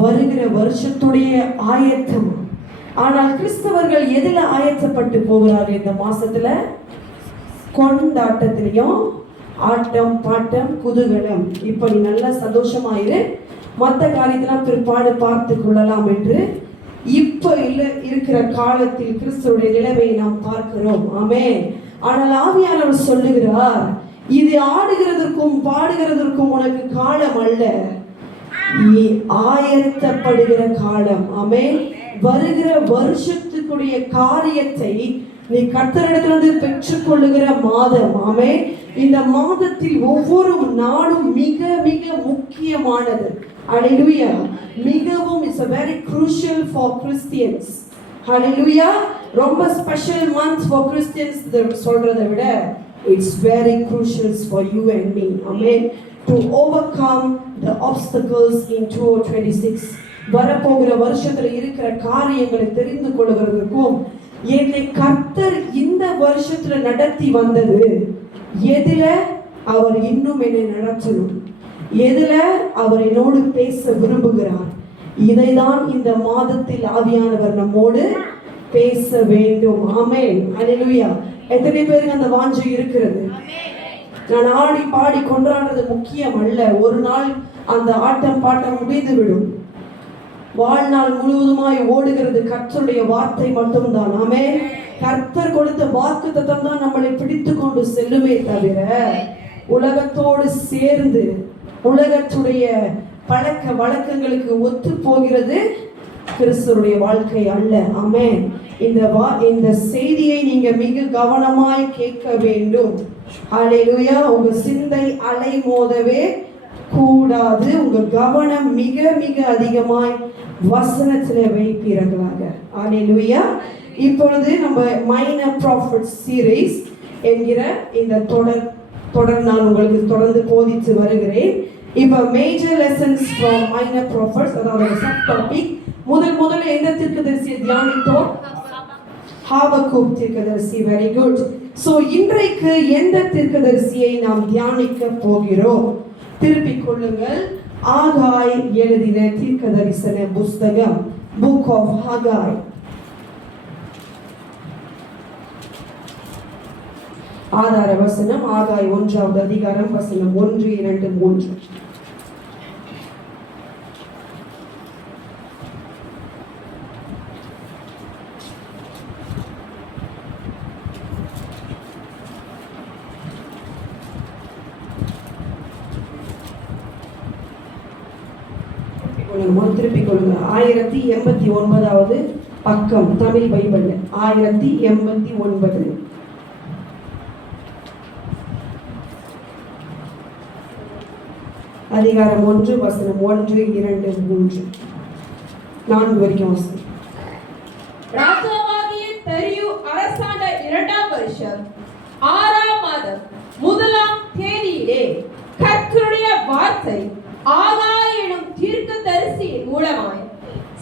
வருகிற வருஷத்துடைய ஆயத்தம். ஆனால் கிறிஸ்தவர்கள் எதுல ஆயத்தப்பட்டு போகிறார்கள் இந்த மாசத்துல? கொண்டாட்டத்திலையும், ஆட்டம் பாட்டம் குதூகலம், இப்படி நல்லா சந்தோஷமாயிரு, மற்ற காரியத்தெல்லாம் பிற்பாடு பார்த்து கொள்ளலாம் என்று இப்ப இருக்கிற காலத்தில் கிறிஸ்துவுடைய நிலைமையை நாம் பார்க்கிறோம். ஆமென். ஆனால் ஆவியானவர் சொல்லுகிறார், இது ஆடுகிறதற்கும் பாடுகிறதற்கும் உனக்கு காலம் அல்ல, நீ ஆயத்தப்படுகிற காலம். ஆமென். வருகிற வருஷத்துக்குரிய காரியத்தை நீ கர்த்தரிடத்திலிருந்து பெற்றுக்கொள்ளுகிற மாதம். ஆமென். இந்த மாதத்தில் ஒவ்வொரு நாளும் மிக மிக முக்கியமானது. ஹalleluya. மிகவும் it's a very crucial for Christians. ஹalleluya. ரொம்ப ஸ்பெஷல் month for Christians சொல்றதை விட it's very crucial for you and me. Amen. To overcome the obstacles in 2026. வரப்போகிற வருஷத்துல இருக்கிற காரியங்களை தெரிந்து கொள்கிறதுக்கும், என்னை கர்த்தர் இந்த வருஷத்துல நடத்தி வந்தது எதுல அவர் இன்னும் என்னை நடத்தணும், எதுல அவர் என்னோடு பேச விரும்புகிறார், இதைதான் இந்த மாதத்தில் ஆவியானவர் நம்மோடு பேச வேண்டும். ஆமென். ஹalleluya. எத்தனை பேருக்கு அந்த வாஞ்சை இருக்கிறது? நான் ஆடி பாடி கொண்டாடுறது முக்கியம் அல்ல. ஒரு நாள் அந்த ஆட்டம் பாட்டம் முடிந்து விடும். வாழ்நாள் முழுவதுமாய் ஓடுகிறது கர்த்தருடைய வார்த்தை மட்டும்தான். ஆமென். கர்த்தர் கொடுத்த வாக்குத்தத்தம் தான் நம்மளை பிடித்து கொண்டு செல்லுமே தவிர, உலகத்தோடு சேர்ந்து உலகத்துடைய பழக்க வழக்கங்களுக்கு ஒத்து போகிறது கிறிஸ்துவுடைய வாழ்க்கை அல்ல. ஆமென். இந்த செய்தியை நீங்க மிக கவனமாய் கேட்க வேண்டும். ஹalleluya. உங்க சிந்தை அலை மோதவே கூடாது. உங்க கவனம் மிக மிக அதிகமாய் வசனத்திலே வைப்பீர்களாக. ஹalleluya. இப்பொழுது நம்ம மைனர் ப்ராஃபிட் சீரீஸ் என்கிற இந்த தொடர் நான் உங்களுக்கு தொடர்ந்து போதித்து வருகிறேன். இப்போ major lessons from minor profits, அதாவது சப் டாபிக். முதல்ல எந்த தீர்க்கதரிசியை தியானித்தோம்? ஹாபக்கூக் தீர்க்கதரிசி. Very good. சோ இன்றைக்கு எந்த தீர்க்கதரிசியை நாம் தியானிக்க போகிறோம்? திருப்பிக் கொள்ளுங்கள். ஆகாய் எழுதின தீர்க்கதரிசன புஸ்தகம், புக் ஆஃப் ஆகாய். ஆதார வசனம் ஆகாய் 1வது அதிகாரம் வசனம் 1, 2, 3. திருப்பிக் கொள்ளுங்க. 1089வது பக்கம் தமிழ் பைபிள். 1089 அதிகாரம் 1 வசனம் 1, 2, 3, 4 வரைக்கும் வசனம். ராஜாவாகிய தரியு அரசாண்ட 2ஆம் வருஷம் 6ஆம் மாதம் 1ஆம் தேதியிலே கர்த்தருடைய வார்த்தை ஆகாய் எனும் தீர்க்கதரிசியின் மூலமாய்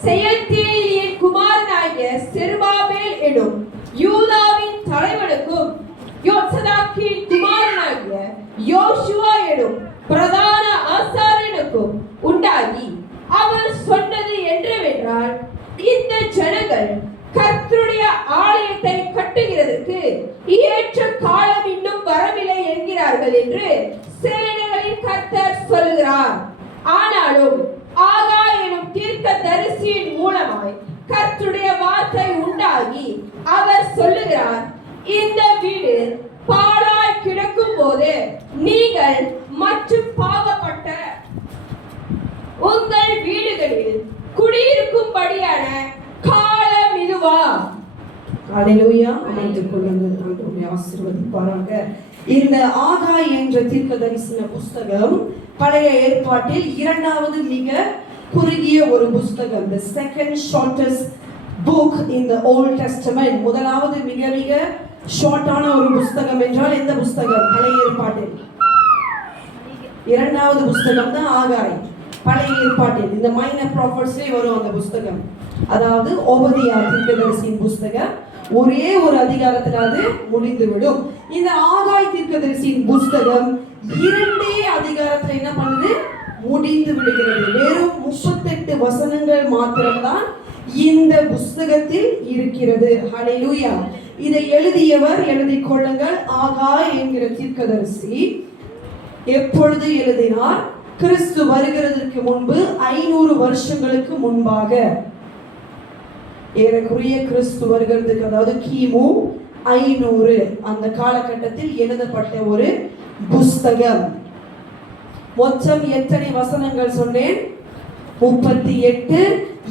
செயல்தியேலியின் குமாரனாகிய செருபாபேல் எனும் யூதாவின் தலைவனுக்கும் யோசதாக்கின் குமாரனாகிய யோசுவா எனும் பிரதான ஆசாரியனுக்கும் உண்டாகி அவர் சொன்னது என்னவென்றால், இந்த ஜனங்கள் கர்த்தருடைய ஆலயத்தை கட்டுகிறதற்கு ஏற்ற காலம் இன்னும் வரவில்லை என்கிறார்கள் என்று சேனைகளின் கர்த்தர் சொல்லுகிறார். ஆனாலும் ஆகாய் எனும் தீர்க்கதரிசியின் மூலமாய் கர்த்தருடைய வார்த்தை உண்டாகி அவர் சொல்லுகிறார், இந்த வீடு பாழாய் கிடக்கும் போது நீங்கள் மற்றும் பாவப்பட்ட உங்கள் வீடுகளில் குடியிருக்கும்படியான காலம் இதுவா? ஹalleluya. அமர்ந்து கொள்ளுங்கள். ஆண்டவரை ஆசீர்வதிப்பாராக. இந்த ஆகாய் என்ற தீர்க்கதரிசன புஸ்தகம் பழைய ஏற்பாட்டில் 2வது மிக குறுகிய ஒரு புஸ்தகம். the second shortest book in the Old Testament. முதலாவது மிக மிக ஷார்ட்டான ஒரு புஸ்தகம் என்றால் எந்த புஸ்தகம்? பழைய ஏற்பாட்டில் 2வது புஸ்தகம் தான் ஆகாய். பழைய ஏற்பாட்டில் இந்த மைனர் ப்ராஃபிட்ஸ்லயே வரும் அந்த புஸ்தகம். அதாவது ஓபதியா தீர்க்கதரிசியின் புஸ்தகம். ஒரே ஒரு அதிகாரத்தில் அது முடிந்துவிடும். இந்த ஆகாய் தீர்க்கதரிசியின் புஸ்தகம் 2 அதிகாரத்தில் என்ன பண்ணுது? முடிந்து விடுகிறது. வெறும் 38 28 வசனங்கள் மாத்திரம்தான் இந்த புஸ்தகத்தில் இருக்கிறது. ஹல்லேலூயா. இதை எழுதியவர் எழுதிக் கொள்ளுங்கள், ஆகாய் என்கிற தீர்க்கதரிசி. எப்பொழுது எழுதினார்? கிறிஸ்து வருகிறதற்கு முன்பு 500 வருஷங்களுக்கு முன்பாக, ஏறக்குறைய கிறிஸ்து வருகிறதுக்கு அதாவது கிமு 500 அந்த காலகட்டத்தில் எழுதப்பட்ட ஒரு புஸ்தகம். மொத்தம் எத்தனை வசனங்கள் சொன்னேன்? 38,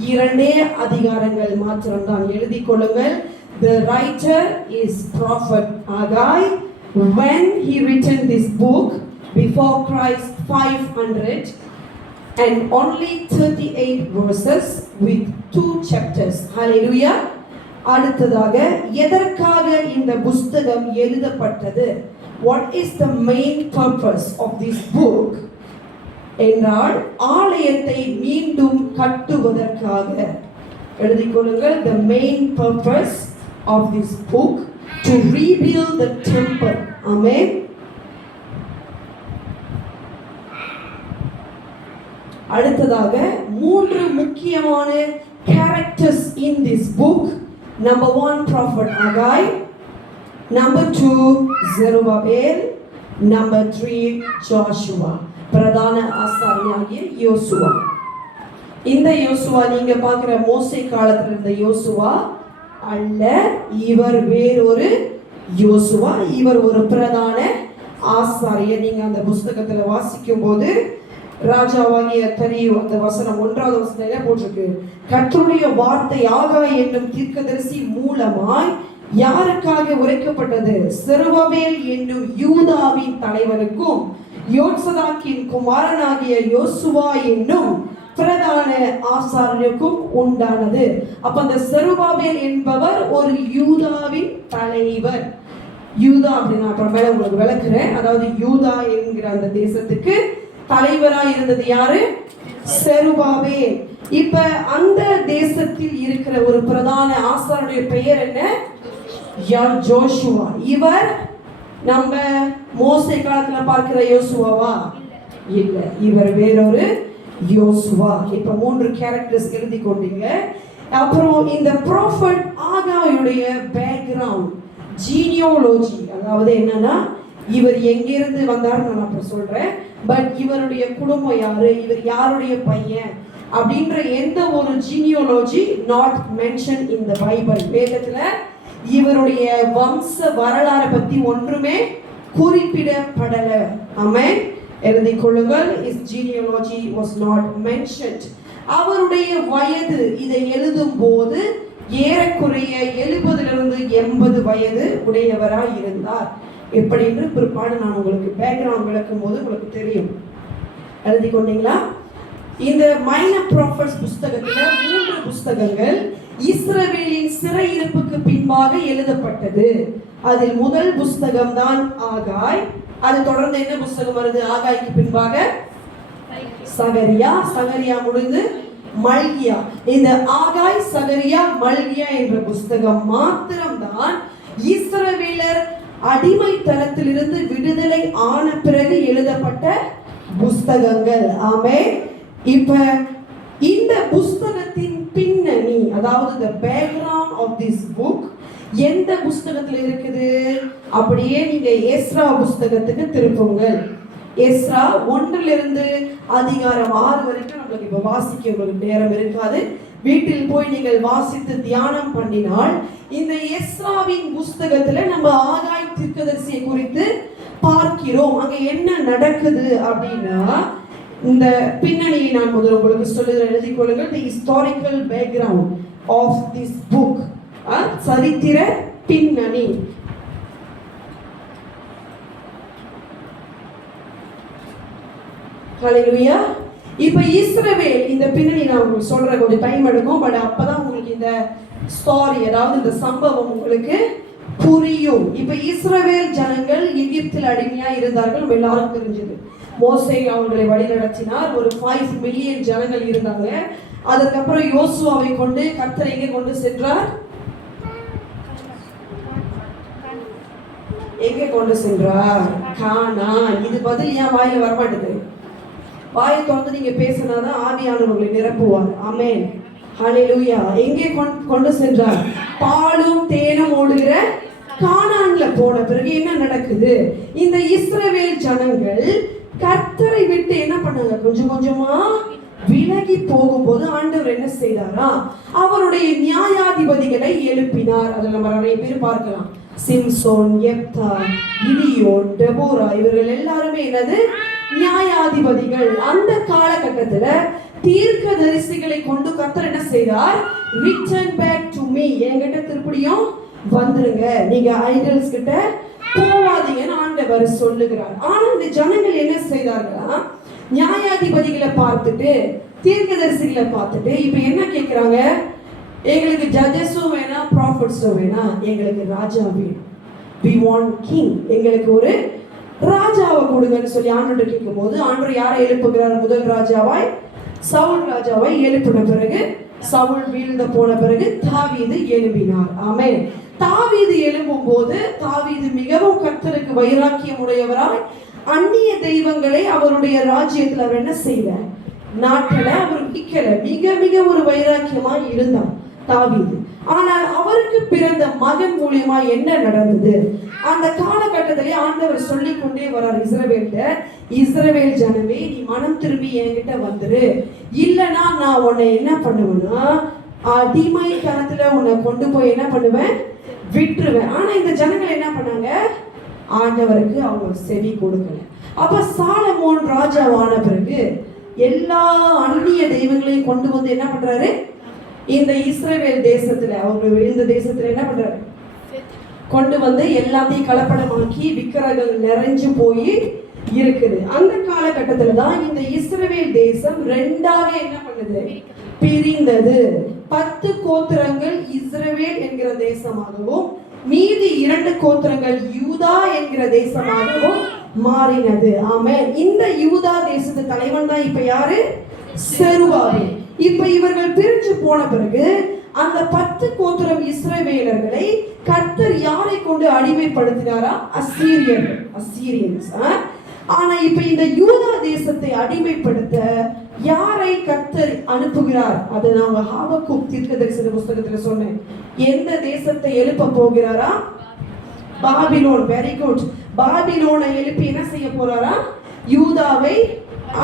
2 அதிகாரங்கள் மாத்திரம்தான். எழுதிக் கொள்ளுங்கள். The writer is prophet Haggai. When he written this book before Christ 500 and only 38 verses with 2 chapters. Hallelujah. அடுத்ததாக எதற்காக இந்த புஸ்தகம் எழுதப்பட்டது? What is the main purpose of this book? என்றால் ஆலயத்தை மீண்டும் கட்டுவதற்காக. எழுதிக் கொள்ளுங்கள். The main purpose of this book to rebuild the temple. Amen. அடுத்ததாக 3 முக்கியமான characters in this book. Number 1 prophet Haggai, number 2 Zerubbabel, number 3 Joshua. பிரதான ஆசாரியனாகிய யோசுவா. இந்த யோசுவா நீங்க பார்க்கிற மோசே காலத்தில் இருந்த யோசுவா அல்ல, இவர் வேறொரு யோசுவா. இவர் ஒரு பிரதான ஆசாரியர். நீங்க அந்த புஸ்தகத்துல வாசிக்கும் போது ராஜாவாகிய தரியு அந்த வசனம் 1வது வசனத்துல போட்டிருக்கு, கர்த்தருடைய வார்த்தை ஆகாய் என்னும் தீர்க்கதரிசி மூலமாய் யாருக்காக உரைக்கப்பட்டது? செருபாபேல் என்னும் யூதாவின் தலைவனுக்கும் யோசதாக்கின் குமாரனாகிய யோசுவா என்னும் பிரதான ஆசாரியருக்கும் உண்டானது. அப்ப அந்த செருபாபேல் என்பவர் ஒரு யூதாவின் தலைவர். யூதா அப்படின்னா அப்புறமேல உங்களுக்கு விளக்குறேன். அதாவது யூதா என்கிற அந்த தேசத்துக்கு தலைவராய் இருந்தது யாரு? செருபாபேல். இப்ப அந்த தேசத்தில் இருக்கிற ஒரு பிரதான ஆசாரியருடைய பெயர் என்ன? ஜோஷுவா. இவர் நம்ம மோசே காலத்துல பார்க்கிற யோசுவாவா? இல்ல, இவர் வேறொரு யோசுவா. இப்ப 3 கேரக்டர்ஸ் எழுதி கொண்டீங்க. அப்புறம் இந்த ப்ராஃபட் ஆகாயுடைய பேக்ரவுண்ட், ஜீனியாலஜி, அதாவது என்னன்னா இவர் எங்கிருந்து வந்தார் நான் அப்புறம் சொல்றேன். பட் இவருடைய குடும்பம் யாரு, இவர் யாருடைய பையன் அப்படின்ற எந்த ஒரு genealogy not mention in the Bible. வேதத்துல இவருடைய வம்ச வரலாறு பத்தி ஒன்றுமே குறிப்பிடப்படல. ஆமென். எழுதிக் கொள்ளுங்கள். His genealogy was not mentioned. அவருடைய வயது இதை எழுதும் போது ஏறக்குறைய 70 to 80 வயது உடையவராய் இருந்தார். எப்படி என்று பிற்பாடு நான் உங்களுக்கு பேக்ரவுண்ட் விளக்கும் போது உங்களுக்கு தெரியும். எழுதி கொண்டீங்களா? இந்த மைனர் ப்ராஃபட்ஸ் புஸ்தகத்துல 3 புஸ்தகங்கள் இஸ்ரவேலின் சிறையிருப்புக்கு பின்பாக எழுதப்பட்டது. அதில் முதல் புஸ்தகம் தான் ஆகாய். அது தொடர்ந்து என்ன புஸ்தகம் வருது? ஆகாய்க்கு பின்பாக சகரியா. சகரியா முடிந்து மல்கியா. இந்த ஆகாய், சகரியா, மல்கியா என்ற புஸ்தகம் மாத்திரம்தான் இஸ்ரவேலர் அடிமைத்தனத்திலிருந்து விடுதலை ஆன பிறகு எழுதப்பட்ட புஸ்தகங்கள். ஆமென். இப்ப இந்த புஸ்தகத்தின் பின்னணி, அதாவது the background of this book எந்த புஸ்தகத்துல இருக்குது? அப்படியே நீங்க எஸ்ரா புஸ்தகத்துக்கு திருப்புங்கள். எஸ்ரா 1 அதிகாரம் 6 வரைக்கும் நம்மளுக்கு இப்ப வாசிக்க உங்களுக்கு நேரம் இருக்காது. வீட்டில் போய் நீங்கள் வாசித்து தியானம் பண்ணினால் இந்த எஸ்ராவின் புஸ்தகத்துல நம்ம ஆகாய் தீர்க்கதரிசியை குறித்து பார்க்கிறோம். அங்க என்ன நடக்குது அப்படின்னா, இந்த பின்னணியை நான் முதல்ல உங்களுக்கு சொல்லுகிறேன். எழுதிக் கொள்ளுங்கள். the historical background of this book, சரித்திர பின்னணி. ஹல்லேலூயா. இப்ப இஸ்ரவேல், இந்த பின்னணி நான் உங்களுக்கு சொல்றேன், கொஞ்சம் டைம் எடுக்கும். பட் அப்பதான் உங்களுக்கு இந்த ஸ்டோரி, அதாவது இந்த சம்பவம் உங்களுக்கு புரியும். இப்ப இஸ்ரவேல் ஜனங்கள் எகிப்தில் அடிமையா இருந்தார்கள். நம்ம எல்லாரும் தெரிஞ்சது. மோசே அவர்களை வழி நடத்தினார். ஒரு 5 மில்லியன் ஜனங்கள் இருந்தாங்க. அதுக்கப்புறம் யோசுவாவை கொண்டு கர்த்தர் எங்கே கொண்டு சென்றார்? எங்கே கொண்டு சென்றார்? கானான். இது பதில் ஏன் வாயில வரமாட்டேது? வாயை திறந்து நீங்க பேசினாதான் ஆவியானவர்களை நிரப்புவார். ஆமென். ஹalleluya. எங்கே கொண்டு சென்றார்? பாலும் தேனும் ஓடுகிற கானான்ல போன பிறகு என்ன நடக்குது? இந்த இஸ்ரவேல் ஜனங்கள் கர்த்தரை விட்டு என்ன பண்ணாங்க? கொஞ்சம் கொஞ்சமா விலகி போகும்போது ஆண்டவர் என்ன செய்தாரா? அவருடைய நியாயாதிபதிகளை எழுப்பினார். அதில் நம்ம நிறைய பேர் பார்க்கலாம். சிம்சோன், யெப்தா, கிதியோன், டெபோரா, இவர்கள் எல்லாருமே என்னது? நியாயாதிபதிகள். அந்த காலகட்டத்துல தீர்க்கதரிசிகளை கொண்டு கர்த்தர் என்ன செய்தார்? Return back to me, என்கிட்ட திருப்படியும் வந்துருங்க, நீங்க ஐடல்ஸ் கிட்ட போவாதீங்கன்னு ஆண்டவர் சொல்லுகிறார். ஆனா இந்த ஜனங்கள் என்ன செய்தார்களா? நியாயாதிபதிகளை பார்த்துட்டு, தீர்க்கதரிசிகளை பார்த்துட்டு இப்ப என்ன கேட்கிறாங்க? எங்களுக்கு ஜட்ஜஸும் வேணாம், ப்ராஃபிட்ஸும் வேணாம், எங்களுக்கு ராஜா வேணும். We want king, எங்களுக்கு ஒரு ராஜாவை கொடுங்கன்னு சொல்லி ஆண்டவர் கேட்கும் போது ஆண்டவர் யாரை எழுப்புகிறார்? முதல் ராஜாவாய் சவுல் ராஜாவை எழுப்பின பிறகு, சவுல் வீழ்ந்து போன பிறகு தாவீது எழுப்பினார். ஆமென். தாவீது எழும்பும் போது தாவீது மிகவும் கர்த்தருக்கு வைராக்கியம் உடையவராய் அந்நிய தெய்வங்களை அவருடைய ராஜ்யத்தில் அவர் என்ன செய்யல? நாட்டில அவர் விக்கல. மிக மிக ஒரு வைராக்கியமாய் இருந்தார் தாவீது. ஆனால் அவருக்கு பிறந்த மகன் மூலியமா என்ன நடந்தது? அந்த காலகட்டத்திலே ஆண்டவர் சொல்லிக் கொண்டே வரார் இஸ்ரவேல்ல, இஸ்ரவேல் ஜனமே, நீ மனம் திரும்பி என்கிட்ட வந்துரு, இல்லனா நான் உன்னை என்ன பண்ணுவேன்னா அடிமைத்தனத்துல உன்னை கொண்டு போய் என்ன பண்ணுவேன்? விட்டுருவேன். ஆனா இந்த ஜனங்கள் என்ன பண்ணாங்க? ஆண்டவருக்கு அவங்க செவி கொடுக்கல. அப்ப சாலமோன் ராஜாவான பிறகு எல்லா அந்நிய தெய்வங்களையும் கொண்டு வந்து என்ன பண்றாரு? இந்த இஸ்ரவேல் தேசத்துல, அவங்க இந்த தேசத்துல என்ன பண்றாரு? கொண்டு வந்து எல்லாத்தையும் கலப்படமாக்கி விக்கிரகங்கள் நிறைஞ்சு போய் இருக்குது. அந்த காலகட்டத்துல தான் இந்த இஸ்ரவேல் தேசம் ரெண்டாக என்ன பண்ணுது? பிரிந்தது. 10 கோத்திரங்கள் இஸ்ரவேல் என்கிற தேசமாகவும் மீதி 2 கோத்திரங்கள் யூதா என்கிற தேசமாகவும் மாறினது. ஆமென். இந்த யூதா தேசத்து தலைவன் தான் இப்ப யாரு? செருபாபேல். இப்ப இவர்கள் பிரிஞ்சு போன பிறகு அந்த 10 கோத்திரம் இஸ்ரவேலர்களை கர்த்தர் யாரை கொண்டு அடிமைப்படுத்தினாரா? அசீரியன்ஸ். ஆனா இப்ப இந்த யூதா தேசத்தை அடிமைப்படுத்த யாரை கர்த்தர் அனுப்புகிறார்? அதை நான் ஹாபக்கூக் தீர்க்கதரிசன புத்தகத்துல சொன்னேன். எந்த தேசத்தை எழுப்ப போகிறாரா? பாபிலோன். Very good. பாபிலோனை எழுப்பி என்ன செய்ய போறாரா? யூதாவை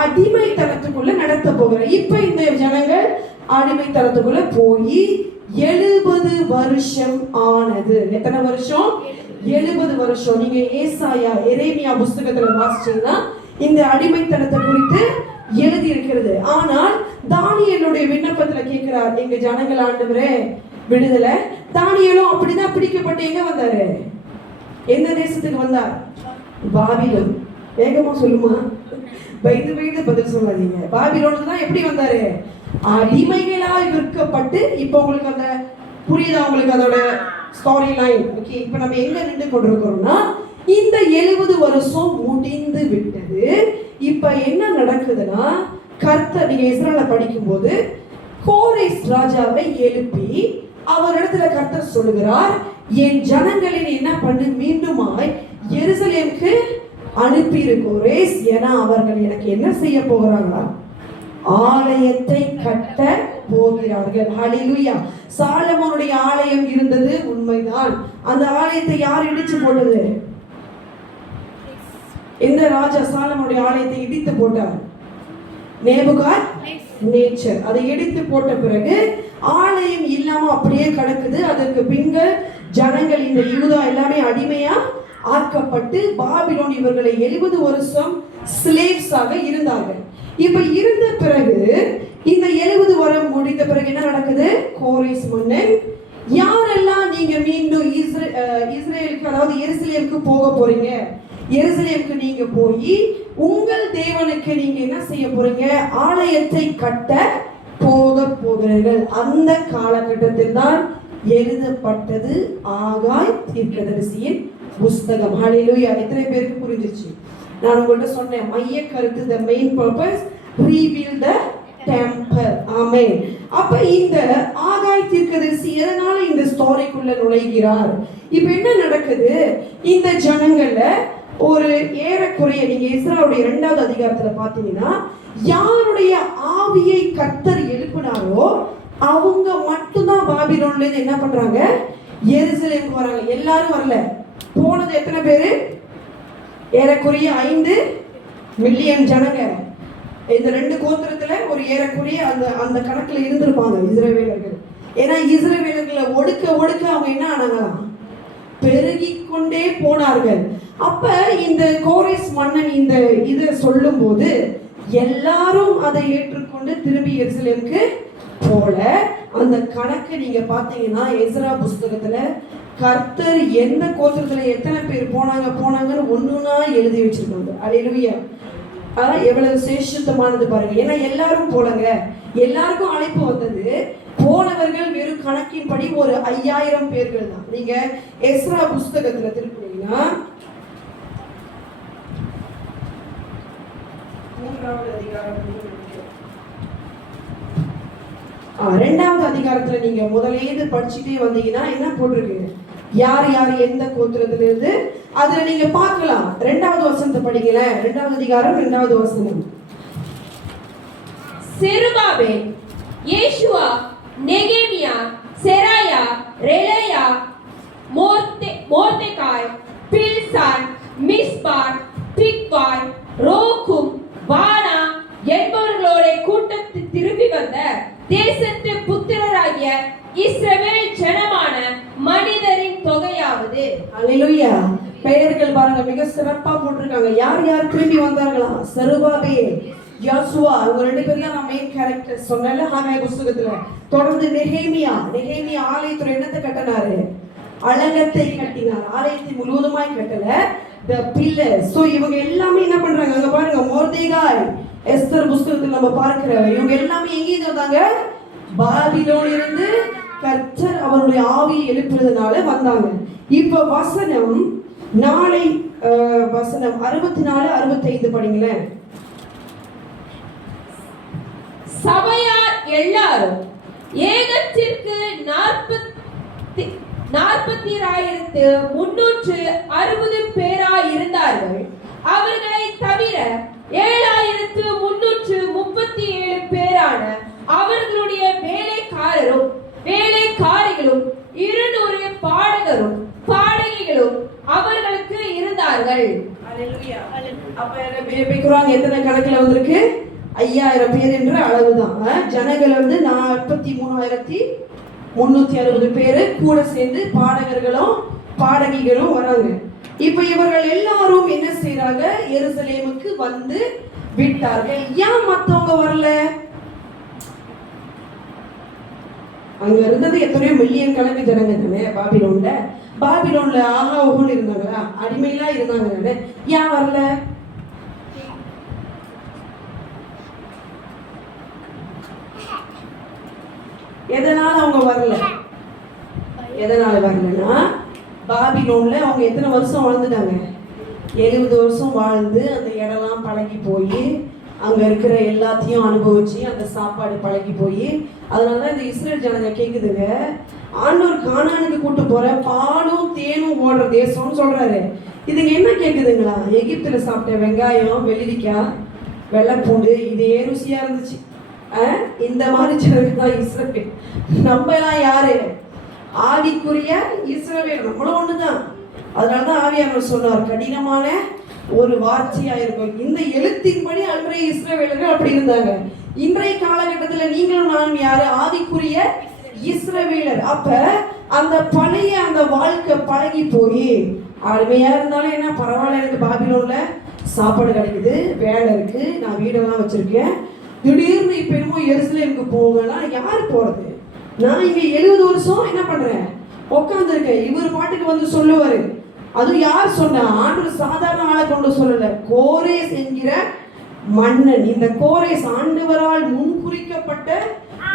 அடிமைத்தனத்துக்குள்ள நடத்த போகிறார். இப்ப இந்த ஜனங்கள் அடிமைத்தனத்துக்குள்ள போய் 70 வருஷம் ஆனது. எத்தனை வருஷம்? 70 வருஷம். நீங்க ஏசாயா, எரேமியா புத்தகத்துல வாசிச்சீங்கன்னா இந்த அடிமைத்தனத்தை குறித்து எழுதி இருக்கிறது. ஆனால் தானியேலுடைய விண்ணப்பத்துல கேட்கிறார், எங்க ஜனங்கள் ஆண்டவரே விடுதலை. தானியேலும் அப்படிதான் பிடிக்கப்பட்டு எங்க வந்தாரு? எந்த தேசத்துக்கு வந்தார்? பாபிலோன். வேகமா சொல்லுமா, வைத்து வைத்து பதில் சொல்லாதீங்க. பாபிலோனுக்கு தான் எப்படி வந்தாரு? அடிமைகளாய் விற்கப்பட்டு. இப்ப உங்களுக்கு அந்த புரியுதா? உங்களுக்கு அதோட ஸ்டோரி லைன். ஓகே, இப்ப நம்ம எங்க நின்று கொண்டிருக்கிறோம்னா இந்த 70 வருஷம் முடிந்து விட்டது. இப்ப என்ன நடக்குதுன்னா, கர்த்தர், நீங்க இஸ்ரவேலை படிக்கும் போது கோரேஸ் ராஜாவை எழுப்பி அவரிடத்துல கர்த்தர் சொல்லுகிறார், என் ஜனங்களை என்ன பண்ணு, மீண்டுமாய் எருசலேமுக்கு அனுப்பியிரு கோரேஸ், ஏன்னா அவர்கள் எனக்கு என்ன செய்ய போகிறார்களா? ஆலயத்தை கட்ட போகிறார்கள். ஹல்லேலூயா. சாலமோனுடைய ஆலயம் இருந்தது, உண்மைதான். அந்த ஆலயத்தை யார் இடிச்சு போட்டது? எந்த ராஜா சாலமோனுடைய ஆலயத்தை இடித்து போட்டார்? நேபுகாத்நேச்சர். அதை இடித்து போட்ட பிறகு ஆலயம் இல்லாம அப்படியே கிடக்குது. அதற்கு பின்கள் ஜனங்கள், இந்த யூதா எல்லாமே அடிமையா ஆக்கப்பட்டு பாபிலோன் இவர்களை 70 வருஷம் ஸ்லேவ்ஸாக இருந்தார்கள். இப்ப இருந்த பிறகு இந்த 70 வருடம் முடிந்த பிறகு என்ன நடக்குது? கோரேஸ் மன்னன், யாரெல்லாம் நீங்க மீண்டும் இஸ்ரேலுக்கு, அதாவது எருசலேமுக்கு போக போறீங்க, எருசலேமுக்கு நீங்க போய் உங்கள் தேவனுக்கு நீங்க என்ன செய்ய போறீங்க? ஆலயத்தை கட்ட போக போகிறீர்கள். அந்த காலகட்டத்தில் தான் எழுதப்பட்டது ஆகாய் தீர்க்கதரிசியின் புஸ்தகம். ஹல்லேலூயா. எத்தனை பேருக்கு புரிஞ்சிச்சு? நான் உங்கள்ட்ட சொன்னேன், மைய கருத்து, the main purpose, rebuild the temple. ஆமென். அப்ப இந்த ஆகாய் தீர்க்கதரிசி எதனால இந்த ஸ்டோரிக்குள்ள நுழைகிறார்? இப்ப என்ன நடக்குது? இந்த ஜனங்கள்ல ஒரு ஏறக்குறைய நீங்க இஸ்ராவுடைய 2வது அதிகாரத்துல பாத்தீங்கன்னா, யாருடைய ஆவியை கர்த்தர் எழுப்பினாரோ அவங்க மட்டும்தான் பாபிலோன்ல இருந்து என்ன பண்றாங்க, எருசலேமுக்கு வராங்க. எல்லாரும் வரல. போனது எத்தனை பேரு? ஏறக்குறைய 5 மில்லியன் ஜனங்க. இந்த 2 கோத்திரத்துல ஒரு ஏறக்குறைய அந்த அந்த கணக்குல இருந்திருப்பாங்க இஸ்ரவேலர்கள். ஏன்னா இஸ்ரவேலர்களை ஒடுக்க ஒடுக்க அவங்க என்ன ஆனாங்களாம், பெருகி கொண்டே போனார்கள். அப்ப இந்த கோரேஸ் மன்னன் இந்த இதை சொல்லும் போது எல்லாரும் அதை ஏற்றுக்கொண்டு திரும்பி எருசலேமுக்கு போல. அந்த கணக்கு நீங்க பாத்தீங்கன்னா எஸ்ரா புஸ்தகத்துல கர்த்தர் எந்த கோத்திரத்துல எத்தனை பேர் போனாங்கன்னு ஒண்ணுன்னா எழுதி வச்சிருக்காங்க. அல்லேலூயா. எவ்வளவு சேஷித்தமானது பாருங்க. ஏன்னா எல்லாரும் போலங்க, எல்லாருக்கும் அழைப்பு வந்தது. போனவர்கள் வெறும் கணக்கின்படி ஒரு 5000 பேர்கள் தான். நீங்க எஸ்ரா புஸ்தகத்துல திருப்பினீங்கன்னா 2வது அதிகாரத்துல நீங்க முதலேந்து படிச்சுட்டே வந்தீங்கன்னா என்ன போட்டிருக்கு, யார் யார் எந்த கோத்திரத்துல இருந்து அதுல நீங்க பார்க்கலாம். 2வது வசனத்தை படிக்கல. 2வது அதிகாரம் 2வது வசனம். செருபாபேல், யேசுவா, நெகேமியா, செராயா, ரெலாயா, மோர்தெகாய், பில்சான், மிஸ்பான், பிக்வாய், ரோகும், பானா என்பவர்களோட கூட்டத்தில் திரும்பி வந்த தேசத்து புத்திரராகிய இஸ்ரவேல் ஜனமான மனிதரின் தொகையாவது. அல்லேலூயா. பெயர்கள் பாருங்க மிக சிறப்பா போட்டிருக்காங்க. யார் யார் திரும்பி வந்தார்களா? செருபாபேல், யோசுவா, அவங்க 2 பேரும் தான் மெயின் கேரக்டர் சொன்னல ஹாகாய் புத்தகத்துல. தொடர்ந்து நெகேமியா ஆலயத்துல என்னத்தை கட்டினாரு? அலங்கத்தை கட்டினார். ஆலயத்தை முழுவதுமாய் கட்டல, the pillars. சோ இவங்க எல்லாமே என்ன பண்றாங்க, அங்க பாருங்க மோர்தெகாய், எஸ்தர் புத்தகத்துல நம்ம பார்க்கிறோம். இவங்க எல்லாமே எங்க இருந்து வந்தாங்க? பாபிலோனில் இருந்து கர்த்தர் அவருடைய ஆவியை எழுப்புறதுனால வந்தாங்க. இப்ப வசனம் நாளை வசனம் 64 65 படிங்களேன். சபையார் எல்லாரும் ஏகத்திற்கு 40,360 பேராய் இருந்தார்கள். அவர்களை தவிர 7,337 பேரான அவர்களுடைய வேலைக்காரரும் வேலைக்காரிகளும் 200 பாடகரும் பாடகிகளும் அவர்களுக்கு இருந்தார்கள். அல்லேலூயா. அப்ப எத்தனை கணக்குல வந்திருக்கு? 5000 பேர் என்ற அளவுதான். ஜனங்கள் 43,360 பேரு கூட சேர்ந்து பாடகர்களும் பாடகிகளும் வராங்க. இப்ப இவர்கள் எல்லாரும் என்ன செய்யறாங்க? எருசலேமுக்கு வந்து விட்டார்கள். ஏன் மத்தவங்க வரல? அங்க இருந்தது எத்தனையோ மில்லியன் கணக்கு ஜனங்க தானே. பாபிலோன்ல ஆகா ஓகோன்னு இருந்தாங்களா, அடிமையிலாம் இருந்தாங்க தானே. ஏன் வரல? எதனால அவங்க வரல? எதனால வரலன்னா, பாபிலோன்ல அவங்க எத்தனை வருஷம் வாழ்ந்துட்டாங்க? 70 வருஷம் வாழ்ந்து அந்த இடம்லாம் பழகி போய் அங்க இருக்கிற எல்லாத்தையும் அனுபவிச்சு அந்த சாப்பாடு பழகி போய், அதனாலதான் இந்த இஸ்ரேல் ஜனங்க கேக்குதுங்க, ஆண்டவர் கானானுக்கு கூட்டு போற பாலும் தேனும் ஓடுற தேசம்னு சொல்றாரு. இதுங்க என்ன கேக்குதுங்களா? எகிப்துல சாப்பிட்ட வெங்காயம், வெள்ளரிக்காய், வெள்ளைப்பூண்டு இதே ருசியா இருந்துச்சு. இந்த மாதிரி ஜனங்க தான் இஸ்ரவேல். நம்ம எல்லாம் யாரு? ஆவிக்குரிய இஸ்ரவேல். நம்மளும் ஒண்ணுதான். அதனாலதான் ஆவியானவர் சொன்னார், கடினமான ஒரு வார்த்தையா இருக்கும். இந்த எழுத்தின்படி அன்றைய இஸ்ரவேலர்கள் அப்படி இருந்தாங்க. இன்றைய காலகட்டத்துல நீங்களும் நானும் யாரு? ஆவிக்குரிய இஸ்ரவேலர். அப்ப அந்த பழைய அந்த வாழ்க்கை பழகி போய் அருமையா இருந்தாலும் என்ன பரவாயில்ல, எனக்கு பாபிலோன்ல சாப்பாடு கிடைக்குது, வேலை இருக்கு, நான் வீடெல்லாம் வச்சிருக்கேன், திடீர்னு இப்ப என்னமோ எருசலேமுக்கு போவேன்னா யாரு போறது? நான் இங்க 70 வருஷம் என்ன பண்றேன்? உட்கார்ந்து இருக்கேன். இவர் பாட்டுக்கு வந்து சொல்லுவாரு. அதுவும் யார் சொன்னா? ஆண்டவர் சாதாரண ஆளை கொண்டு சொல்லல, கோரேஸ் என்கிற மன்னன். இந்த கோரேஸ் ஆண்டவரால் முன்குறிக்கப்பட்ட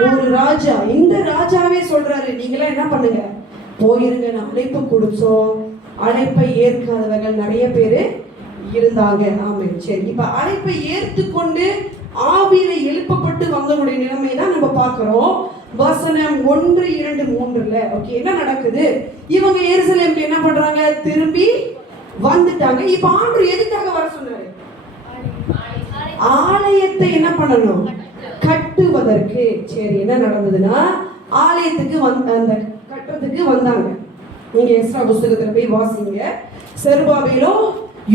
ஒரு ராஜா. இந்த ராஜாவே சொல்றாரு, நீங்களா என்ன பண்ணுங்க, போயிருங்க. நான் அழைப்பு கொடுத்தோம், அழைப்பை ஏற்காதவர்கள் நிறைய பேரு இருந்தாங்க. ஆமே. சரி, இப்ப அழைப்பை ஏற்றுக்கொண்டு ஆவியில எழுப்பப்பட்டு வந்தவங்களுடைய நிலைமை தான் நம்ம பார்க்கிறோம். வசனம் 1, 2, 3. ஓகே, என்ன நடக்குது? இவங்க எருசலேமுக்கு என்ன பண்றாங்க? திரும்பி வந்துட்டாங்க. இப்ப ஆண்டவர் எதுக்காக வர சொன்னாரு? ஆலயத்தை என்ன பண்ணணும்? கட்டுவதற்கு. சரி, என்ன நடந்ததுன்னா ஆலயத்துக்கு அந்த கட்டுறதுக்கு வந்தாங்க. நீங்க எஸ்ரா புஸ்தகத்துல போய் வாசிங்க. செருபாபேலும்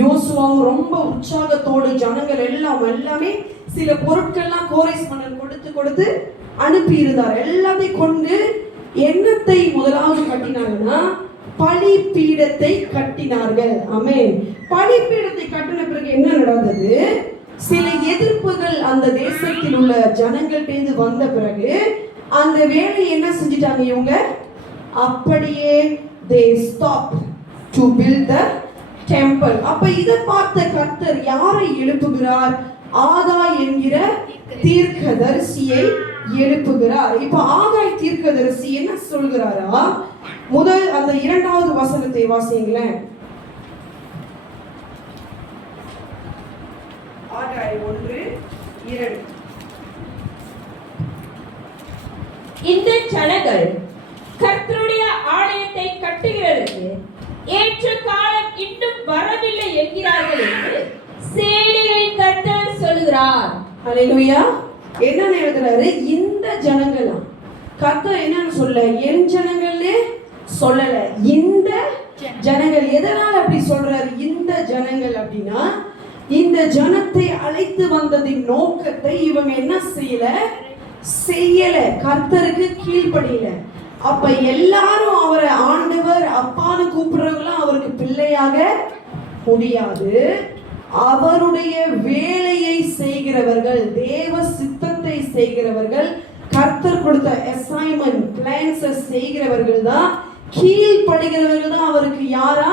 யோசுவாவும் ரொம்ப உற்சாகத்தோடு ஜனங்கள் எல்லாமே சில பொருட்கள்லாம் கோரேஸ் மன்னன் கொடுத்து அனுப்பி இருந்தார். எல்லாத்தையும் கொண்டு என்னத்தை முதலாவது கட்டினாங்கன்னா பலிபீடத்தை கட்டினார்கள். ஆமென். பலிபீடத்தை கட்டின பிறகு என்ன நடந்தது? சில எதிர்ப்புகள் அந்த தேசத்தில் உள்ள ஜனங்கள்கிட்ட வந்த பிறகு அந்த வேலையை என்ன செஞ்சிட்டாங்க இவங்க? அப்படியே they stopped to build the temple. அப்ப இத பார்த்த கர்த்தர் யாரை எழுப்புகிறார்? ஆகாய் என்கிற தீர்க்கதரிசியை எழுப்புகிறார். இப்ப ஆகாய் தீர்க்கதரிசி என்ன சொல்கிறாரா? முதல் அந்த 2வது வசனத்தை வாசிங்களேன். ஆகாய் 1:2. இந்த ஜனங்கள் கர்த்தருடைய ஆலயத்தை கட்டுகிறதற்கு ஏற்ற காலம் இன்னும் வரவில்லை என்கிறார்கள் என்று சேனைகளின் கர்த்தர் சொல்கிறார். ஹல்லேலூயா. என்ன எழுதுறாரு? இந்த ஜனங்களா? கர்த்தர் என்னன்னு சொல்ல? என் ஜனங்களே சொல்லல, இந்த ஜனங்கள். எதனால அப்படி சொல்றாரு இந்த ஜனங்கள் அப்படின்னா, இந்த ஜனத்தை அழைத்து வந்ததின் நோக்கத்தை இவங்க என்ன செய்யல, கர்த்தருக்கு கீழ்ப்படியல. அப்ப எல்லாரும் அவரை ஆண்டவர் அப்பான்னு கூப்பிடுறவங்களும் அவருக்கு பிள்ளையாக முடியாது. அவருடைய வேலையை செய்கிறவர்கள், தேவ சித்தத்தை செய்கிறவர்கள், கர்த்தர் கொடுத்த அசைன்மென்ட் பிளான்ஸை செய்கிறவர்கள் தான், கீழ்ப்படுகிறவர்கள் தான் அவருக்கு யாரா?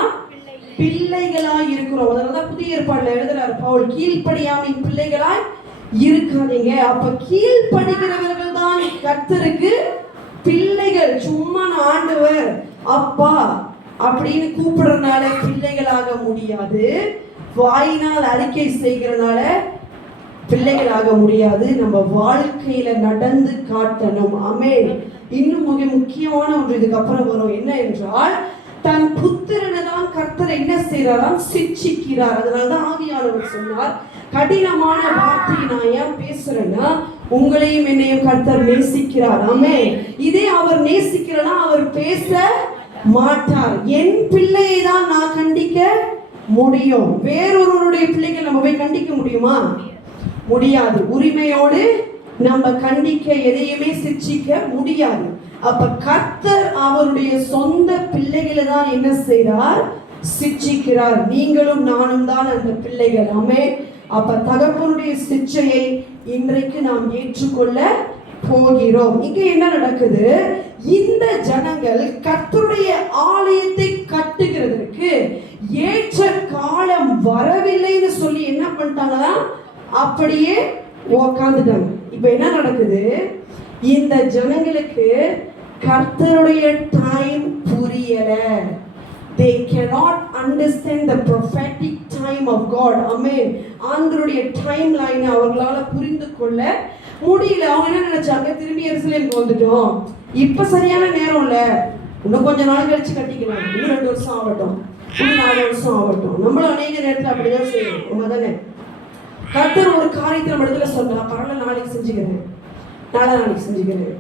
பிள்ளைகளாய் இருக்கிறோம். அதனாலதான் புதிய ஏற்பாடுல எழுதுறாரு பவுல், கீழ்ப்படியாமின் பிள்ளைகளாய் இருக்காதீங்க. அப்ப கீழ்ப்படுகிறவர்கள் தான் கர்த்தருக்கு பிள்ளைகள். சும்மா ஆண்டவர் அப்பா அப்படின்னு கூப்பிடுறதுனால பிள்ளைகளாக முடியாது. வாயினால் அறிக்கை செய்கிறனால பிள்ளைகளாக முடியாது. நம்ம வாழ்க்கையில நடந்து காட்டணும். ஆமென். இன்னும் மிக முக்கியமான ஒன்று இதுக்கு அப்புறம் வரும். என்ன என்றால், தன் புத்திரனை தான் கர்த்தர் என்ன செய்யறாராம்? சிட்சிக்கிறார். அதனாலதான் ஆவியானவர் சொன்னார், கடினமான வார்த்தை நான் ஏன் பேசுறேன்னா, உங்களையும் என்னையும் கர்த்தர் நேசிக்கிறார். ஆமென். இதே அவர் நேசிக்கிறனா அவர் பேச மாட்டார். என் பிள்ளையை தான் நான் கண்டிக்க முடியும். வேறொருவருடைய பிள்ளைகள் நம்ம போய் கண்டிக்க முடியுமா? முடியாது. உரிமையோடு நம்ம கண்டிக்க, எதையுமே சிட்சிக்க முடியாது. அப்ப கர்த்தர் அவருடைய சொந்த பிள்ளைகளை தான் என்ன செய்றார்? சிட்சிக்கிறார். நீங்களும் நானும் தான் அந்த பிள்ளைகள். ஆமென். அப்ப தகப்பனுடைய சிட்சையை இன்றைக்கு நாம் ஏற்றுக்கொள்ள போகிறோம். இங்க என்ன நடக்குது? இந்த ஜனங்கள் கர்த்தருடைய ஆலயத்தை கட்டுகிறதற்கு ஏற்ற காலம் வரவில்லைன்னு சொல்லி என்ன பண்ணிட்டாங்களா? அப்படியே உட்கார்ந்துட்டாங்க. இப்ப என்ன நடக்குது? இந்த ஜனங்களுக்கு கர்த்தருடைய டைம் புரியல. They cannot understand the prophetic time of God. Amen. ஆண்டவருடைய டைம் லைன் அவங்களால புரிந்து கொள்ள முடியல. அவங்க என்ன நினைச்சாங்க? திரும்பி எருசலேமுக்கு வந்துட்டோம், இப்ப சரியான நேரம் இல்ல, இன்னும் கொஞ்ச நாள் கழிச்சு கட்டிக்கலாம், இன்னும் 2 வருஷம் ஆகட்டும், இன்னும் 4 வருஷம் ஆகட்டும். நம்மளும் அநேக நேரத்தில் அப்படிதான் செய்யணும். உண்மை தானே? கர்த்தர் ஒரு காரியத்தை நம்ம இடத்துல சொன்னா, பரவாயில்ல நாளைக்கு செஞ்சுக்கிறேன், நாளைக்கு செஞ்சுக்கிறேன்,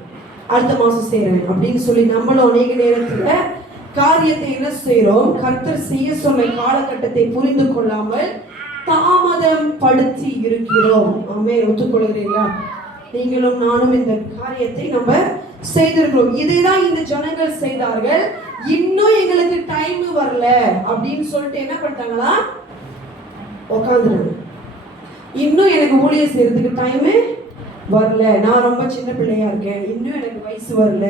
அடுத்த மாசம் செய்யறேன் அப்படின்னு சொல்லி நம்மளும் அநேக நேரத்துல காரியத்தை என்ன செய்யறோம்? கர்த்தர் செய்ய சொன்ன காலகட்டத்தை புரிந்து கொள்ளாமல் தாமதம் படுத்தி இருக்கிறோம். ஆமென். ஒத்துக்கொள்கிறீங்களா? நீங்களும் நானும் இந்த காரியத்தை நம்ம செய்திருக்கிறோம். இதைதான் இந்த ஜனங்கள் செய்தார்கள். இன்னும் எங்களுக்கு டைம் வரல அப்படின்னு சொல்லிட்டு என்ன பண்ணிட்டாங்களா? உட்காந்துருங்க. இன்னும் எனக்கு ஊழியம் செய்யறதுக்கு டைம் வரல, நான் ரொம்ப சின்ன பிள்ளையா இருக்கேன், இன்னும் எனக்கு வயசு வரல,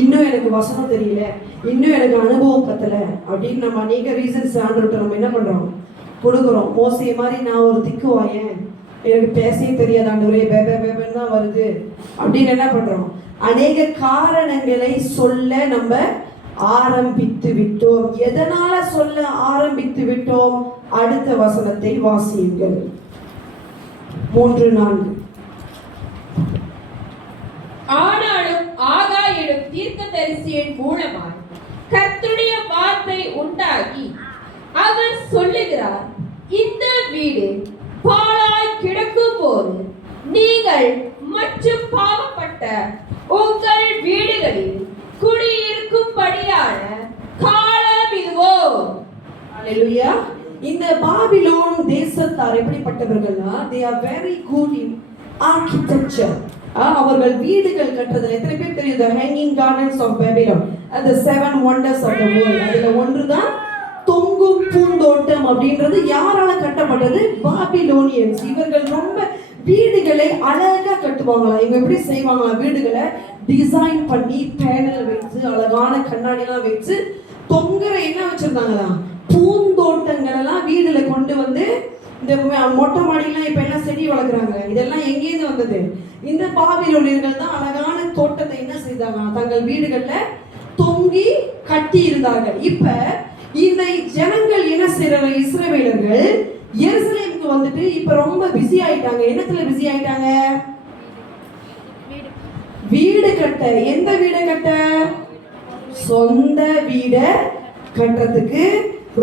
இன்னும் எனக்கு வசனம் தெரியல, இன்னும் எனக்கு அனுபவம் பத்தல அப்படின்னு நம்ம அநேக ரீசன்ஸ் ஆண்டவர்கிட்ட நம்ம என்ன பண்றோம்? கொடுக்குறோம். மோசே மாதிரி நான் ஒரு திக்குவாயேன், எனக்கு பேசவே தெரியாது ஆண்டவரே, பேபேன்னு தான் வருது அப்படின்னு என்ன பண்றோம்? அநேக காரணங்களை சொல்ல நம்ம ஆரம்பித்து விட்டோம். எதனால சொல்ல ஆரம்பித்து விட்டோம்? அடுத்த வசனத்தை வாசியுங்கள். 3-4. ஆனாலும் ஆகாயிடம் தீர்க்கதரிசியின் மூலமாய் கர்த்தருடைய வார்த்தை உண்டாகி அவர் சொல்லுகிறார், இந்த வீடு பாழாய் கிடக்கும் போது நீங்கள் மற்றும் பாவப்பட்ட உங்கள் வீடுகளில் குடியிருக்கும்படியான காலம் இதுவோ. ஹalleluya. இந்த Babylon தேசத்தார் எப்படிப்பட்டவர்கள்னா, they are very good in architecture. அவர்கள் வீடுகள் கட்டுறதுல எத்தனை பேர் தெரியும்? the hanging gardens of Babylon, the seven wonders of the world. அதுல ஒன்றுதான் தொங்கும் பூந்தோட்டம் அப்படின்றது. யாரால கட்டப்பட்டது? பாபிலோனியன்ஸ். இவர்கள் ரொம்ப வீடுகளை அழகா கட்டுவாங்களா. இவங்க எப்படி செய்வாங்களா? வீடுகளை டிசைன் பண்ணி பேனல் வச்சு அழகான கண்ணாடி எல்லாம் வச்சு தொங்குற என்ன வச்சிருந்தாங்களா, பூந்தோட்டங்கள் எல்லாம் வீடுல கொண்டு வந்து. இந்த மொட்டை மாடியெல்லாம் இப்ப எல்லாம் செடி வளர்க்குறாங்க. இதெல்லாம் எங்கேருந்து வந்தது? இந்த பாபிலோனியர்கள் தான் அழகான தோட்டத்தை என்ன செய்தாங்க, தங்கள் வீடுகள்ல தொங்கி கட்டி இருந்தார்கள். இப்ப இந்த ஜனங்கள் என்ன செய்யறாங்க? இஸ்ரவேலர்கள் எருசலேமுக்கு வந்துட்டு இப்ப ரொம்ப பிஸி ஆயிட்டாங்க. என்னத்துல பிஸி ஆயிட்டாங்க? வீடு கட்ட. எந்த வீடு கட்ட? சொந்த வீட கட்டுறதுக்கு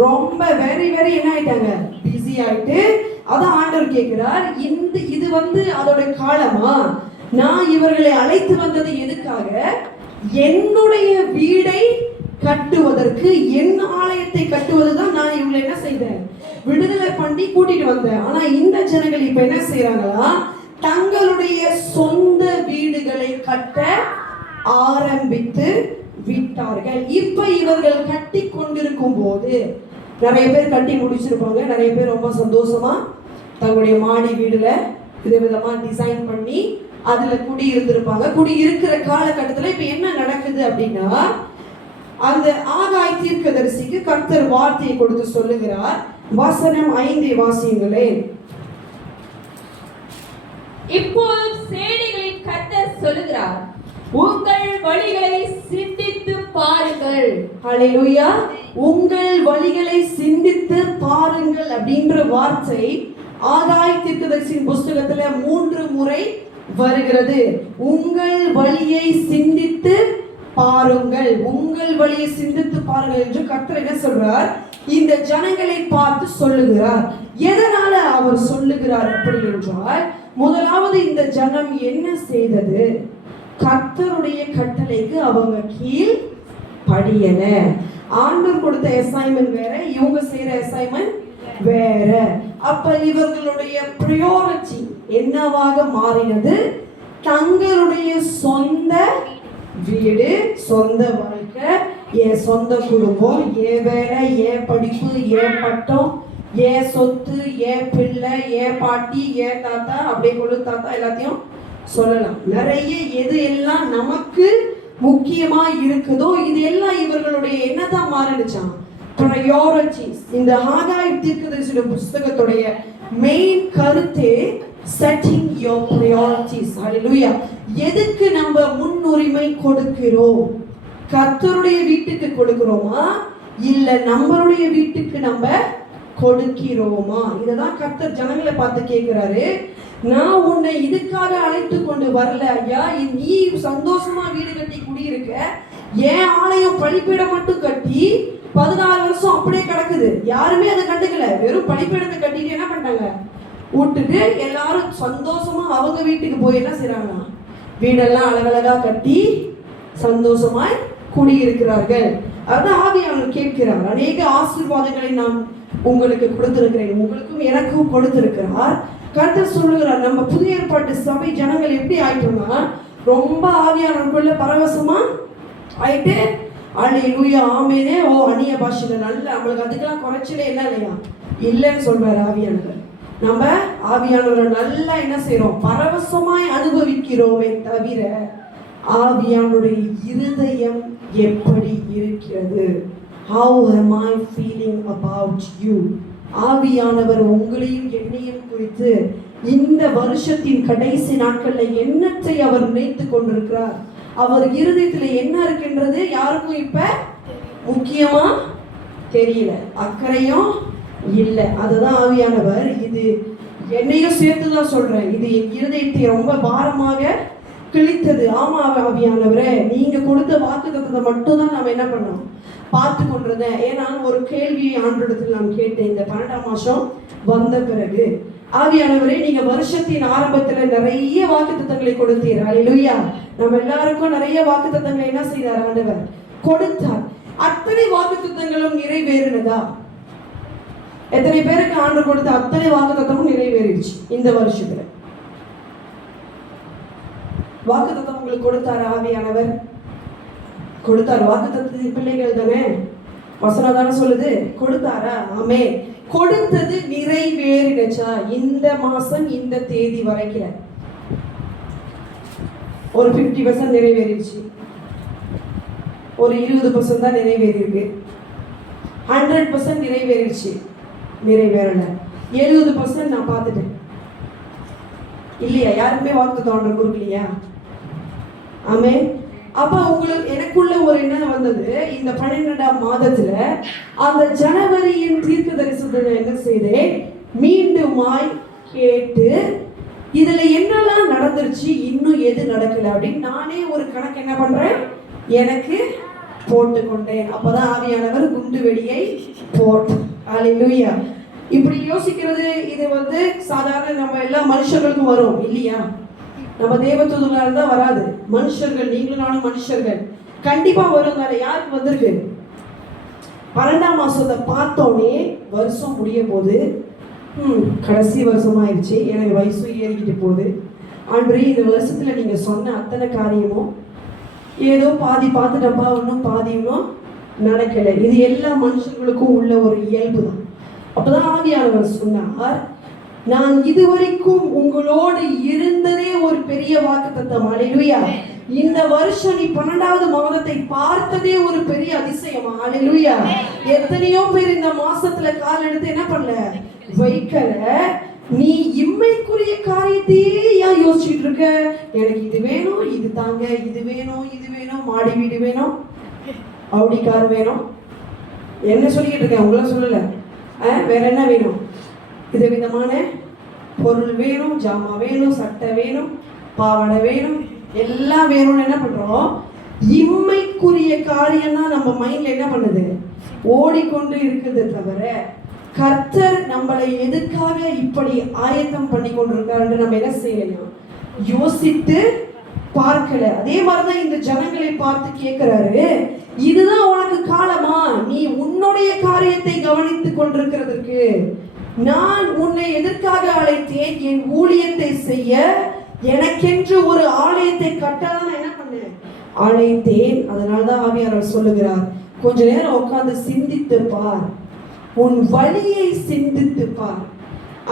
ரொம்ப வெரி வெரி என்ன ஆயிட்டாங்க? பிஸி ஆயிட்டு. அதான் ஆண்டவர் கேட்கிறார், இது அதோட காலமா? நான் இவர்களை அழைத்து வந்தது எதுக்காக? என்னுடைய வீடை கட்டுவதற்கு, என் ஆலயத்தை கட்டுவதுதான் நான் இவங்களை என்ன செய்தேன்? விடுதலை பண்ணி கூட்டிட்டு வந்தேன். ஆனா இந்த ஜனங்கள் இப்ப என்ன செய்யறாங்களா, தங்களுடைய சொந்த வீடுகளை கட்ட ஆரம்பித்து விட்டார்கள். இப்ப இவர்கள் கட்டி கொண்டிருக்கும் போது நிறைய பேர் கட்டி முடிச்சிருப்பாங்க. நிறைய பேர் ரொம்ப சந்தோஷமா தங்களுடைய மாடி வீடுல விதவிதமா டிசைன் பண்ணி அதுல குடி இருந்திருப்பாங்க. குடி இருக்கிற காலகட்டத்துல இப்ப என்ன நடக்குது அப்படின்னா, அந்த ஆகாய் தீர்க்கதரிசிக்கு கர்த்தர் வார்த்தையை கொடுத்து சொல்லுகிறார். வசனம் 5 வாசியுங்களே. இப்போது சேனைகளின் கர்த்தர் சொல்லுகிறார், உங்கள் வழிகளை சிந்தித்து பாருங்கள். ஹalleluya. உங்கள் வழிகளை சிந்தித்து பாருங்கள் அப்படின்ற வார்த்தை ஆகாய் தீர்க்கதரிசியின் புத்தகத்துல 3 முறை வருகிறது. உங்கள் வழியை சிந்தித்து பாருங்கள், உங்கள் வழியை சிந்தித்து பாருங்கள் என்று கர்த்தர் என்ன சொல்றார்? இந்த ஜனங்களை பார்த்து சொல்லுகிறார். எதனால அவர் சொல்லுகிறார் அப்படி என்றால், முதலாவது இந்த ஜனம் என்ன செய்தது? கர்த்தருடைய கட்டளைக்கு அவங்க கீழ் படியல. ஆண்டவர் கொடுத்த அசைன்மென்ட் வேற, இவங்க செய்யற அசைன்மென்ட் வேற. அப்ப இவர்களுடைய பிரையாரிட்டி என்னவாக மாறினது? தங்களுடைய சொந்த வீடு, சொந்த வாழ்க்கை, என் சொந்த குடும்பம், என் வேலை, என் படிப்பு, என் பட்டம், என் சொத்து, என் பிள்ளை, என் பாட்டி, என் தாத்தா, அப்படியே கொள்ளு தாத்தா, எல்லாத்தையும் சொல்லலாம். நிறைய எது எல்லாம் நமக்கு முக்கியமா இருக்குதோ இது எல்லாம் இவர்களுடைய என்னதான் மாறிடுச்சான்? பிரையாரிட்டிஸ். இந்த ஆகாய் தீர்க்கதரிசியோட புத்தகத்துடைய மெயின் கருத்தே செட்டிங் யோர் பிரையாரிட்டிஸ். ஹalleluya. எதுக்கு நம்ம முன்னுரிமை கொடுக்கிறோம்? கர்த்தருடைய வீட்டுக்கு கொடுக்கிறோமா, இல்ல நம்மளுடைய வீட்டுக்கு நம்ம கொடுக்கிறோமா? இததான் கர்த்தர் ஜனங்களை பார்த்து கேட்கிறாரு. நான் உன்னை இதுக்காக அழைத்து கொண்டு வரல ஐயா. நீ சந்தோஷமா வீடு கட்டி குடியிருக்க, என் ஆலயம் பலிப்பீடம் மட்டும் கட்டி 14 வருஷம் அப்படியே கிடக்குது. யாருமே அதை கண்டுக்கல. வெறும் பலிப்பீடத்தை கட்டிட்டு என்ன பண்ணிட்டாங்க? விட்டுட்டு எல்லாரும் சந்தோஷமா அவங்க வீட்டுக்கு போய் என்ன செய்றாங்க? வீடெல்லாம் அழகழகா கட்டி சந்தோஷமாய் குடியிருக்கிறார்கள். அதான் ஆவியானவர் கேட்கிறார். அநேக ஆசீர்வாதங்களை நான் உங்களுக்கு கொடுத்திருக்கிறேன், உங்களுக்கும் எனக்கும் கொடுத்திருக்கிறார். கர்த்தர் சொல்லுகிறார், நம்ம புதிய ஏற்பாட்டு சபை ஜனங்கள் எப்படி ஆயிட்டோம்னா, ரொம்ப ஆவியானவருக்குள்ள பரவசமா ஆயிட்டு அல்லேலூயா ஆமெனே ஓ அந்நிய பாஷையில நல்ல நம்மளுக்கு அதுக்கெல்லாம் குறைச்சலே என்ன இல்லையா இல்லைன்னு சொல்றாரு ஆவியானவர். நம்ம ஆவியானவரை நல்லா என்ன செய்யறோம்? பரவசமாய் அனுபவிக்கிறோமே தவிர ஆவியானுடைய இருதயம் எப்படி இருக்கிறது? How am I feeling about you? ஆவியானவர் உங்களையும் என்னையும் குறித்து இந்த வருஷத்தின் கடைசி நாட்கள்ல என்னத்தை அவர் நினைத்து கொண்டிருக்கிறார்? அவர் இருதயத்துல என்ன இருக்கின்றது யாருக்கும் இப்ப முக்கியமா தெரியல, அக்கறையும் இல்லை. அதுதான் ஆவியானவர், இது என்னையும் சேர்த்துதான் சொல்றேன், இது என் இருதயத்தை ரொம்ப பாரமாக கிழித்தது. ஆமா ஆவியானவரே, நீங்க கொடுத்த வாக்குத்தத்தத்தை மட்டும் தான் நம்ம என்ன பண்ணோம்? பார்த்து கொண்டிருந்தேன். ஏன்னா ஒரு கேள்வியை ஆண்டவரிடத்தில் நான் கேட்டேன். இந்த 12ஆம் மாசம் வந்த பிறகு, ஆவியானவரே, நீங்க வருஷத்தின் ஆரம்பத்துல நிறைய வாக்குத்தத்தங்களை கொடுத்தீர். ஹல்லேலூயா. நம்ம எல்லாருக்கும் நிறைய வாக்குத்தத்தங்களை என்ன செய்தார்? ஆண்டவர் கொடுத்தார். அத்தனை வாக்குத்தத்தங்களும் நிறைவேறினதா? எத்தனை பேருக்கு ஆண்டவர் கொடுத்த அத்தனை வாக்குத்தத்தமும் நிறைவேறிடுச்சு? இந்த வருஷத்துல வாக்குத்தத்தம் உங்களுக்கு கொடுத்தார் ஆவியானவர்? கொடுத்தார். வாக்குத்தத்தத்தின் பிள்ளைகள் தானே, வசனம் தானே சொல்லுது. கொடுத்தாரா? ஆமே. கொடுத்தது நிறைவேறினச்சா? இந்த மாசம் இந்த தேதி வரைக்கும் ஒரு 50% நிறைவேறிடுச்சு, ஒரு 20% தான் நிறைவேறிருக்கு. 100% நிறைவேறிடுச்சு, நிறைவேறல. 70% நான் பார்த்துட்டேன். இல்லையா? யாருமே வாக்குத்தத்தம் கொடுக்கலையா? ஆமே. அப்ப உங்களுக்கு எனக்குள்ள ஒரு என்ன வந்தது, இந்த 12ஆம் மாதத்துல அந்த ஜனவரியின் தீர்க்க தரிசனத்தை என்ன செய்தேன், மீண்டுமாய் கேட்டு இதுல என்னெல்லாம் நடந்துருச்சு, இன்னும் எது நடக்கல அப்படின்னு நானே ஒரு கணக்கு என்ன பண்றேன், எனக்கு போட்டுக்கொண்டேன். அப்பதான் ஆவியானவர் குண்டு வெடியை போட்டு. ஹல்லேலூயா. இப்படி யோசிக்கிறது இது சாதாரண நம்ம எல்லா மனுஷர்களுக்கும் வரும் இல்லையா? நம்ம தேவதூதர்களா இருந்தா வராது. மனுஷர்கள், நீங்களும் நானும் மனுஷர்கள், கண்டிப்பா வரும். யாருக்கு வந்திருக்கு? 12ஆம் மாசத்தை பார்த்தோன்னே வருஷம் முடிய போது, கடைசி வருஷம் ஆயிடுச்சு, எனக்கு வயசு ஏறிக்கிட்டு போகுது. ஆண்டவரே, இந்த வருஷத்துல நீங்க சொன்ன அத்தனை காரியமும் ஏதோ பாதி பார்த்துட்டப்பா, ஒன்றும் பாதி இன்னும் நடக்கலை. இது எல்லா மனுஷங்களுக்கும் உள்ள ஒரு இயல்பு தான். அப்பதான் ஆவியானவர் சொன்னார், நான் இதுவரைக்கும் உங்களோடு இருந்ததே ஒரு பெரிய வாக்குத்தத்தம். ஹல்லேலூயா. இந்த வருஷம் நீ 12வது மாதத்தை பார்த்ததே ஒரு பெரிய அதிசயம். ஹல்லேலூயா. எத்தனையோ பேர் இந்த மாசத்துல கால் எடுத்து என்ன பண்ணல, வைக்கல. நீ இம்மைக்குரிய காரியத்தையே ஏன் யோசிச்சுட்டு இருக்க? எனக்கு இது வேணும், இது தாங்க, இது வேணும், இது வேணும், மாடி வீடு வேணும், ஆடி கார் வேணும், என்ன சொல்லிக்கிட்டு இருக்கேன்? உங்களை சொல்லல. வேற என்ன வேணும்? விதவிதமான பொருள் வேணும், ஜாமா வேணும், சட்டை வேணும், பாவாடை வேணும், எல்லாம் வேணும்னு என்ன பண்றோம்? இம்மைக்குரிய காரியம் தான் நம்ம மைண்ட்ல என்ன பண்ணுது, ஓடிக்கொண்டு இருக்குது. தவிர கர்த்தர் நம்மளை எதுக்காக இப்படி ஆயத்தம் பண்ணி கொண்டிருக்காரு நம்ம என்ன செய்யலாம், யோசித்து பார்க்கல. அதே மாதிரிதான் இந்த ஜனங்களை பார்த்து கேட்கிறாரு, இதுதான் உனக்கு காலமா? நீ உன்னுடைய காரியத்தை கவனித்துக் கொண்டிருக்கிறதுக்கு நான் உன்னை எதற்காக அழைத்தேன்? என் ஊழியத்தை செய்ய, எனக்கென்று ஒரு ஆலயத்தை கட்டதான் என்ன பண்ணேன், அழைத்தேன். அதனால்தான் ஆவியானவர் சொல்லுகிறார், கொஞ்ச நேரம் உட்கார்ந்து சிந்தித்து பார், உன் வழியை சிந்தித்து பார்.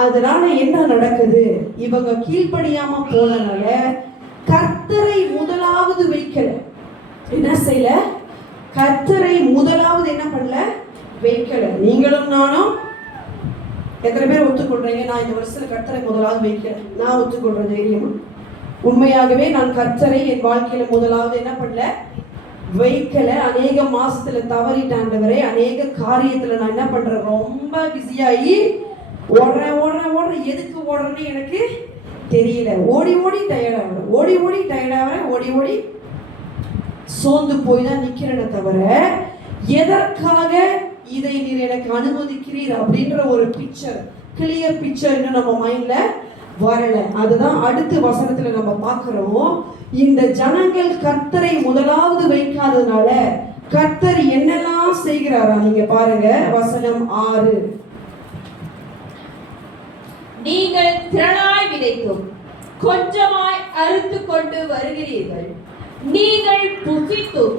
அதனால என்ன நடக்குது? இவங்க கீழ்ப்படியாம போனனால கர்த்தரை முதலாவது வைக்கல. என்ன செய்யல? கர்த்தரை முதலாவது என்ன பண்ணல, வைக்கல. நீங்களும் நானும் எத்தனை பேர் ஒத்துக்கொள்றீங்க, நான் இந்த வருஷத்துல கர்த்தரை முதலாவது வைக்கிறேன்? நான் ஒத்துக்கொள்றேன் தைரியமா. உண்மையாகவே நான் கர்த்தரை என் வாழ்க்கையில முதலாவது என்ன பண்ணல, வைக்கல. அநேக மாசத்துல தவறிட்டாண்டவரே, அநேக காரியத்துல நான் என்ன பண்றேன், ரொம்ப பிஸியாகி ஓடுறேன். எதுக்கு ஓடுறேன்னு எனக்கு தெரியல. ஓடி ஓடி டயர்டாகிறேன், ஓடி ஓடி சோர்ந்து போய் தான் நிக்கிறேனே தவிர, எதற்காக இதை நீர் எனக்கு அனுமதிக்கிறீர் அப்படின்ற ஒரு பிக்சர், கிளியர் பிக்சர் இன்னும் நம்ம மைண்ட்ல வரல. அதுதான் அடுத்த வசனத்துல நம்ம பார்க்கிறோம். இந்த ஜனங்கள் கர்த்தரை முதலாவது வைக்காததுனால கர்த்தர் என்னெல்லாம் செய்கிறாரா? நீங்க பாருங்க, வசனம் 6. நீங்கள் திரளாய் விதைத்தும் கொஞ்சமாய் அறுத்து கொண்டு வருகிறீர்கள். நீங்கள் புசித்தும்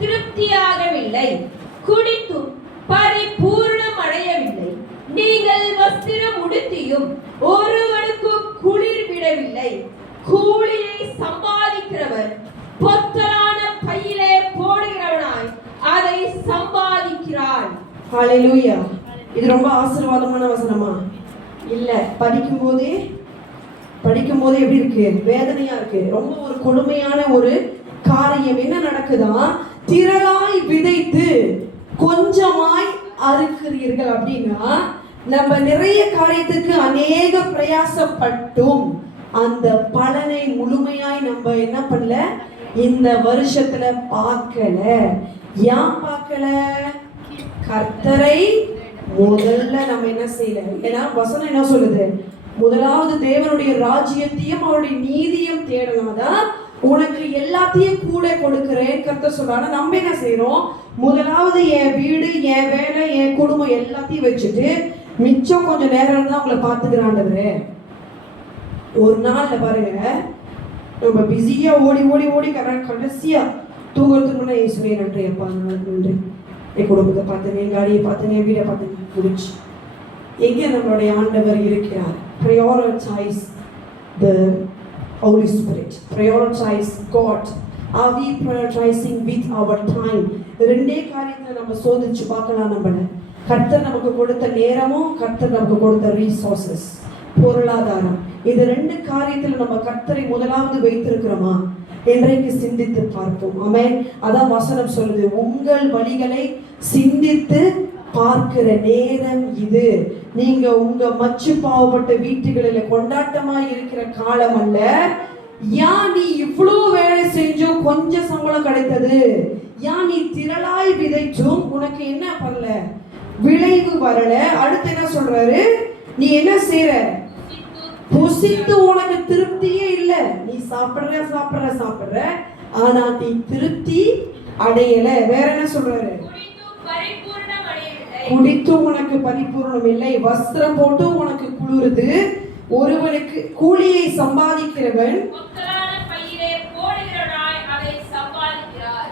திருப்தியாகவில்லை, குடித்தும் பரிபூர்ணம் அடையவில்லை. நீங்கள் வஸ்திரம் உடுத்தியும் ஒருவனுக்கு குளிர் விடவில்லை. கூலியை சம்பாதிக்கிறவர் பொத்தலான பையிலே போடுகிறவனாய் அதை சம்பாதிக்கிறார். ஹல்லேலூயா. இது ரொம்ப ஆசீர்வாதமான வசனமா இல்ல? படிக்கும் போதே எப்படி இருக்கு, வேதனையா இருக்கு. ரொம்ப ஒரு கொடுமையான ஒரு காரியம். என்ன நடக்குதா? திரளாய் விதைத்து கொஞ்சமாய் அறுக்கிறீர்கள் அப்படின்னா, நம்ம நிறைய காரியத்துக்கு அநேக பிரயாசப்பட்டும் அந்த பலனை முழுமையாய் நம்ம என்ன பண்ணல, இந்த வருஷத்துல பார்க்கல. ஏன் பார்க்கல? கர்த்தரை முதல்ல நம்ம என்ன செய்யல? ஏன்னா வசனம் என்ன சொல்லுது? முதலாவது தேவனுடைய ராஜ்யத்தையும் அவருடைய நீதியும் தேடனாதான் உனக்கு எல்லாத்தையும் கூட கொடுக்கிறேன் கர்த்தர் சொல்றாங்க. நம்ம என்ன செய்யறோம்? முதலாவது என் வீடு, என் வேலை, என் குடும்பம் எல்லாத்தையும் வச்சுட்டு மிச்சம் கொஞ்சம் நேரம் தான் உங்களை பார்த்துக்கிறாண்டவரே. ஒரு நாள்ல பாருங்க, நம்ம பிஸியா ஓடி ஓடி ஓடி கடைசியா தூங்குறதுக்கு முன்னாடி இயேசுவே நன்றி அப்பா, நன்றி, என் குடும்பத்தை பார்த்துங்க, என் காடியை பார்த்துங்க, என் வீடை பார்த்துங்க, முடிச்சு. எங்க நம்மளுடைய ஆண்டவர் இருக்கிறார்? prioritize the Holy Spirit, prioritize God. Are we prioritizing with our time? ரெண்டே காரியத்தை நம்ம சோதிச்சு பார்க்கலாம். நம்மள கர்த்தர் நமக்கு கொடுத்த நேரமும் கர்த்தர் நமக்கு கொடுத்த ரிசோர்சஸ், பொருளாதாரம், இது ரெண்டு காரியத்தில் நம்ம கர்த்தரை முதலாவது வைத்திருக்கிறோமா என்றைக்கு சிந்தித்து பார்ப்போம். ஆமென். அதான் வசனம் சொல்லுது, உங்கள் வழிகளை சிந்தித்து பார்க்கிற நேரம் இது. நீங்க உங்க மச்சு பாவப்பட்ட வீட்டுகளில் கொண்டாட்டமா இருக்கிற காலம் அல்ல. ஏன் நீ இவ்வளவு வேலை செஞ்சும் கொஞ்சம் சம்பளம் கிடைத்தது? ஏன் நீ திரளாய் விதைச்சும் உனக்கு என்ன பண்ணல? விளைவு வரல. அடுத்து என்ன சொல்றாரு? நீ என்ன செய்யற? புசித்து உனக்கு திருப்தியே இல்ல. நீ சாப்பிடுற சாப்பிடுற சாப்பிடுற, ஆனா நீ திருப்தி அடையல. வேற என்ன சொல்றாரு? குடித்தும் உனக்கு பரிபூர்ணம் இல்லை, வஸ்திரம் போட்டும் உனக்கு குளிருது. ஒருவனுக்கு கூலியை சம்பாதிக்கிறவன்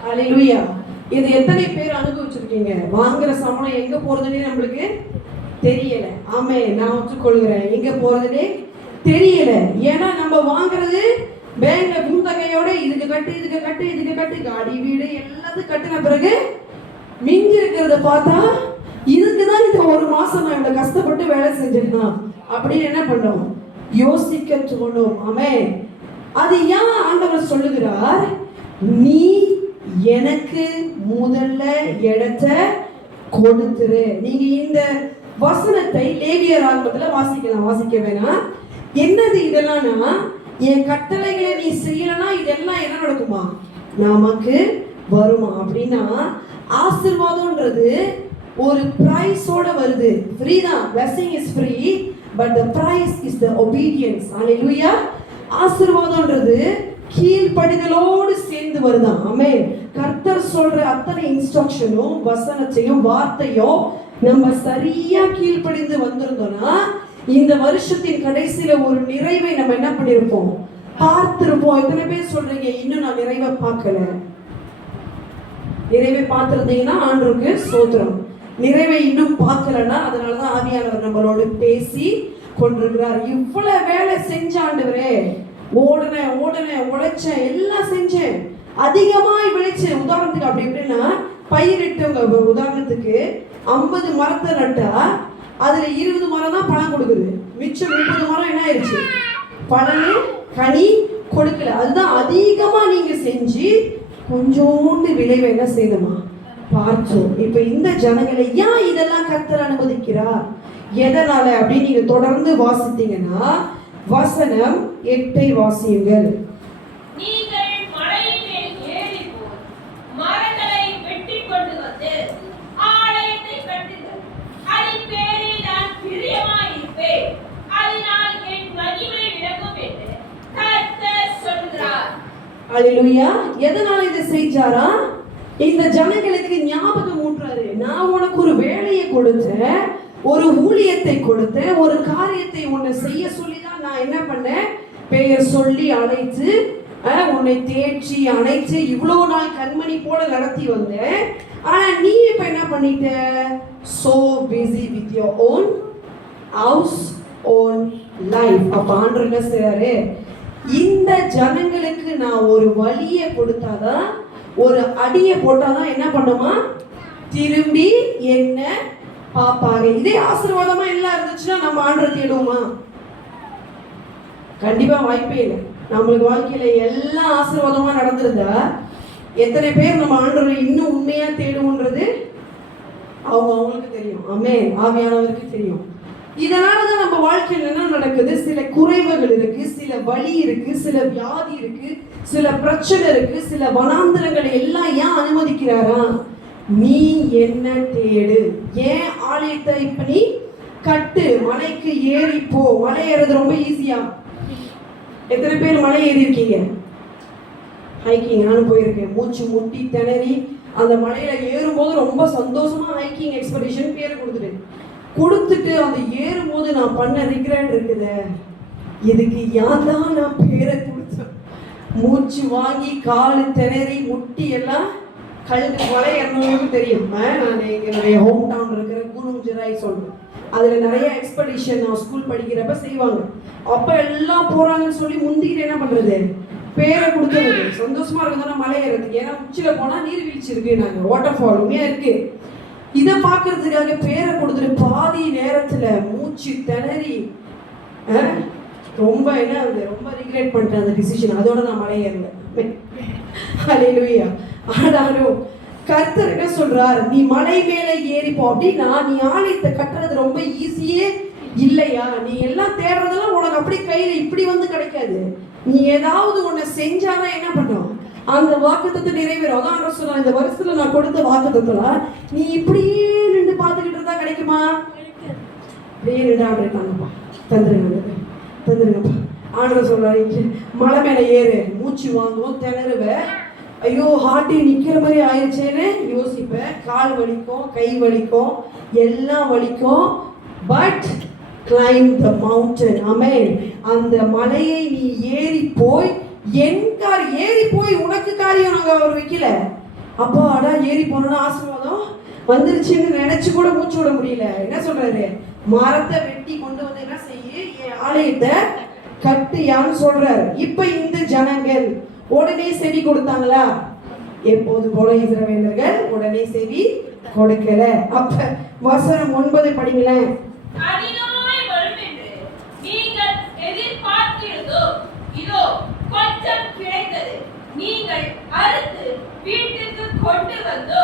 அல்லேலூயா. இது எத்தனை பேர் அனுபவிச்சிருக்கீங்க? வாங்குற சம்பளம் எங்க போறதுன்னே நம்மளுக்கு தெரியல. ஆமே, நான் ஒத்துக்கொள்கிறேன், எங்க போறதுன்னே தெரியல. ஏன்னா நம்ம வாங்குறது பேங்க்ல பூந்தகையோட இதுக்கு கட்டு இதுக்கு கட்டு இதுக்கு கட்டு, காடி வீடு எல்லாத்தையும் கட்டின பிறகு மிஞ்சி இருக்கிறத பார்த்தா இதுக்குதான் இந்த ஒரு மாசம் நான் இவ்வளவு கஷ்டப்பட்டு வேலை செஞ்சிருக்கேன் அப்படின்னு என்ன பண்ணோம்? யோசிக்க தோணும். ஆமே, அது ஏன் ஆண்டவர் சொல்லுகிறார்? நீ எனக்கு முதல்ல இடத்தை கொடுத்துரு. நீங்க இந்த வசனத்தை லேவியர் ஆகமத்துல வாசிக்கலாம், வாசிக்க வேணாம். என்னது இதெல்லாம்னா, என் கட்டளைகளை நீ செய்யலன்னா இதெல்லாம் என்ன நடக்குமா? நமக்கு வருமா? அப்படின்னா ஆசீர்வாதம்ன்றது ஒரு பிரைஸோட வருது. ஃப்ரீ தான், blessing is free, but the price is the obedience. ஹalleluya. ஆசீர்வாதம்ன்றது கீழ்ப்படிதலோடு சேர்ந்து வருதான். ஆமென். கர்த்தர் சொல்ற அத்தனை இன்ஸ்ட்ரக்ஷனும் வசனத்தையும் வார்த்தையும் நம்ம சரியா கீழ்ப்படிந்து வந்திருந்தோம்னா இந்த வருஷத்தின் கடைசியில ஒரு நிறைவை நம்ம என்ன பண்ணிருப்போம்? பார்த்திருப்போம். எத்தனை பேர் சொல்றீங்க இன்னும் நான் நிறைவை பார்க்கல? நிறைவை பார்த்திருந்தீங்கன்னா ஆண்டவருக்கு ஸ்தோத்திரம். நிறைவை இன்னும் பார்க்கலன்னா அதனாலதான் ஆவியானவர் நம்மளோடு பேசி கொண்டிருக்கிறார். இவ்வளவு வேலை செஞ்ச ஆண்டவரே, ஓடுனேன் உழைச்சேன், எல்லாம் செஞ்சேன், அதிகமாய் விளைச்சேன். உதாரணத்துக்கு அப்படி எப்படின்னா, பயிரிட்டவங்க உதாரணத்துக்கு 50 மரத்தை நட்டா அதுல 20 மரம் தான் பழம் கொடுக்குது, மிச்சம் 30 மரம் என்ன ஆயிடுச்சு? பழனு கனி கொடுக்கல. அதுதான் அதிகமா நீங்க செஞ்சு கொஞ்சோண்டு விளைவை என்ன செய்யணுமா பார்த்தோம். இப்ப இந்த ஜனங்களை ஏன் இதெல்லாம் கர்த்தர் அனுமதிக்கிறார்? எதனால அப்படின்னு நீங்க தொடர்ந்து வாசித்தீங்கன்னா வசனம் 8 வாசியுங்கள். நீங்கள் மலையின் மேல் ஏறி போய் மரங்களை வெட்டி கொண்டு வந்து ஆலயத்தை கட்டுங்கள். அதின் பேரில் நான் பிரியமாய் இருப்பேன், அதனால் என் மகிமை விளங்கும் என்று கர்த்தர் சொல்கிறார். அல்லேலூயா. எதனால இதை செஞ்சாரா? இந்த ஜனங்களுக்கு ஞாபகம் ஊட்டுறாரு. நான் உனக்கு ஒரு வேலையை கொடுத்தேன், ஒரு ஊழியத்தை கொடுத்தேன், ஒரு காரியத்தை உன்னை செய்ய சொல்லி தான் நான் என்ன பண்ணேன்? பெயர் சொல்லி அழைத்து உன்னை தேற்றி அணைத்து இவ்வளவு நாள் கண்மணி போல நடத்தி வந்தேன். ஆனா நீ இப்ப என்ன பண்ணிட்ட? so busy with your own house, own life. அப்ப ஆண்டவர் என்ன செய்றாரு? இந்த ஜனங்களுக்கு நான் ஒரு வழியை கொடுத்தாதான், ஒரு அடியை போட்டாதான் என்ன பண்ணுமா? திரும்பி என்ன பாப்பாங்க. இதே ஆசீர்வாதமா எல்லாம் இருந்துச்சுன்னா நம்ம ஆண்டவர் தேடுவோமா? கண்டிப்பா வாய்ப்பே இல்லை. நம்மளுக்கு வாழ்க்கையில எல்லாம் ஆசீர்வாதமா நடந்திருந்தா எத்தனை பேர் நம்ம ஆண்டவரை இன்னும் உண்மையா தேடுவோன்றது அவங்களுக்கு தெரியும். ஆமென். ஆவியானவருக்கு தெரியும். இதனாலதான் நம்ம வாழ்க்கையில் என்ன நடக்குது? சில குறைவுகள் இருக்கு, சில வலி இருக்கு, சில வியாதி இருக்கு, சில பிரச்சனை இருக்கு, சில வனாந்திரங்களை எல்லாம் ஏன் அனுமதிக்கிறாரா? நீ என்ன தேடு. ஏன் ஆலயத்தை இப்ப நீ கட்டு, மலைக்கு ஏறி போ. மலை ஏறது ரொம்ப ஈஸியா? எத்தனை பேர் மலை ஏறி இருக்கீங்க? ஹைக்கிங் நானும் போயிருக்கேன். மூச்சு முட்டி திணறி அந்த மலையில ஏறும்போது ரொம்ப சந்தோஷமா ஹைக்கிங் எக்ஸ்பெடிஷன் பேர் கொடுத்துட்டு அந்த ஏறும்போது நான் பண்ண ரிக்ரெட் இருக்குது, இதுக்கு ஏன் தான் நான் பேரை கொடுத்தேன். மூச்சு வாங்கி காலு திணறி முட்டி எல்லாம் கழுகு. மலை ஏறணும்னு தெரியும். நான் என்னுடைய ஹோம் டவுன் இருக்கிற குருஜராய் சொல்றேன். அதுல நிறைய எக்ஸ்பெடிஷன் நான் ஸ்கூல் படிக்கிறப்ப செய்வாங்க. அப்ப எல்லாம் போறாங்கன்னு சொல்லி முந்திக்கிட்டு என்ன பண்றது, பேரை கொடுத்துருது. சந்தோஷமா இருக்குதுன்னா மலை ஏறதுக்கு. ஏன்னா உச்சில போனா நீர்வீழ்ச்சி இருக்கு, நாங்க வாட்டர் ஃபால் உண்மையா இருக்கு. இதை பார்க்கறதுக்காக பேரை கொடுத்துட்டு பாதி நேரத்துல மூச்சு திணறி ரொம்ப என்ன ரொம்ப ரிக்ரெட் பண்ணிட்டேன் அந்த டிசிஷன். அதோட நான் மலை ஏறல. ஹல்லேலூயா. ஆனாலும் கர்த்தர் என்ன சொல்றார், நீ மலை மேல ஏறிப்போ. அப்படின்னா நீ ஆலயத்தை கட்டுறது ரொம்ப ஈஸியே இல்லையா? நீ எல்லாம் தேடுறதெல்லாம் உனக்கு அப்படி கையில இப்படி வந்து கிடைக்காது. நீ ஏதாவது ஒண்ணு செஞ்சாதான் என்ன பண்ணும், அந்த வாக்குத்தத்தை நிறைவேறும். அதான் சொல்றேன், இந்த வருஷத்துல நான் கொடுத்த வாக்குத்தத்துல நீ இப்படியே நின்று பார்த்துக்கிட்டு இருந்தா கிடைக்குமா? அப்படியே நின்றாங்கப்பா, தந்துருங்கப்பா. ஆண்டவர் சொல்றாரு, மலை மேல ஏறு, மூச்சு வாங்குவோம், திணறுவ, ஐயோ ஹார்ட்டி நிக்கிற மாதிரி ஆயிடுச்சேன்னு யோசிப்பேன். கால் வலிக்கும், கை வலிக்கும், எல்லாம் வலிக்கும். But climb the mountain. ஆமென். அந்த மலையை நீ ஏறி போய், ஏறி போய் உனக்கு காரியம் நாங்க அவர் வைக்கல. அப்பாடா ஏறி போனோம்னா ஆசீர்வாதம் வந்துருச்சுன்னு நினைச்சு கூட மூச்சு விட முடியல. என்ன சொல்றாரு, மரத்தை வெட்டி கொண்டு வந்து என்ன செய்ய, என் ஆலயத்தை கட்டியான்னு சொல்றாரு. இப்ப இந்த ஜனங்கள் உடனே செவி கொடுத்தாங்களா? எப்போது போல இஸ்ரவேலர்கள் உடனே செவி கொடுக்கல. அப்ப வசனம் 9 படிங்களேன். அதிகமாய் வரும் என்று நீங்கள் எதிர்பார்க்கிறதோ இதோ கொஞ்சம் கிடைத்தது. நீங்கள் அறுத்து வீட்டுக்கு கொண்டு வந்து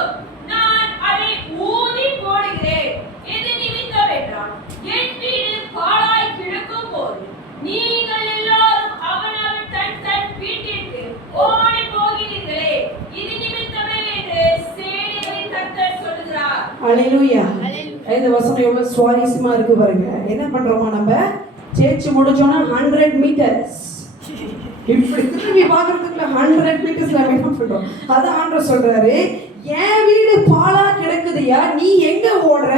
நான் அதை ஊதி போடுகிறேன். எது நிமித்தம் என்றால், என் வீடு பாழாய் கிடக்கும் போது நீங்கள் எல்லாரும் அவனவன் தன் தன் வீட்டிற்கு ஓடி போகிறீர்களே, இது நிமித்தமே என்று சேனைகளின் கர்த்தர் சொல்கிறார். அல்லேலூயா. இந்த வசனம் எவ்வளவு சுவாரஸ்யமா இருக்கு பாருங்க. என்ன பண்றோமா, நம்ம சேர்ச்சி முடிச்சோம்னா 100 மீட்டர்ஸ் இப்படி திரும்பி பார்க்கறதுக்குள்ள 100 மீட்டர்ஸ்ல என்ன பண்றோம். அதான் ஆண்டவர் சொல்றாரு, என் வீடு பாழா கிடக்குதுயா, நீ எங்க ஓடுற?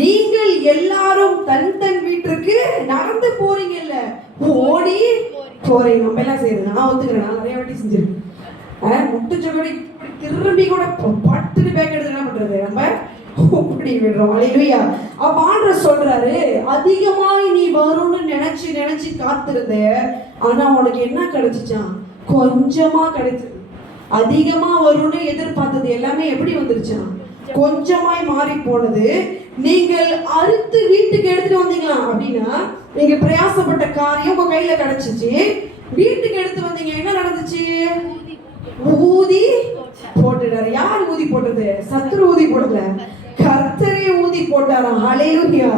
நீங்கள் எல்லாரும் தன் தன் வீட்டிற்கு நடந்து போறீங்கல்ல, ஓடி போறீங்க. நம்ம எல்லாம் செய்யுது, நான் ஒத்துக்கிறேன், நான் நிறைய வாட்டி செஞ்சிருக்கேன். முட்டுச்சொடி இப்படி திரும்பி கூட பட்டுட்டு பேக் எடுத்து என்ன பண்றது, நம்ம இப்படி விடுறோம். அல்லேலூயா. அப்ப ஆண்டவர் சொல்றாரு, அதிகமாய் நீ வரும்னு நினைச்சு நினைச்சு காத்திருந்த, ஆனா உனக்கு என்ன கிடைச்சிச்சான், கொஞ்சமா கிடைச்சது. அதிகமா வரும்னு எதிர்பார்த்தது எல்லாமே எப்படி வந்துருச்சான், கொஞ்சமாய் மாறி போனது. நீங்கள் அறுத்து வீட்டுக்கு எடுத்துட்டு வந்தீங்களா அப்படின்னா, நீங்க பிரயாசப்பட்ட காரியம் உங்க கையில கிடைச்சிச்சு. வீட்டுக்கு எடுத்து வந்தீங்க, என்ன நடந்துச்சு, ஊதி போட்டுட்டாரு. யார் ஊதி போட்டது? சத்துரு ஊதி போடல, கர்த்தரே ஊதி போட்டாராம். ஹல்லேலூயா.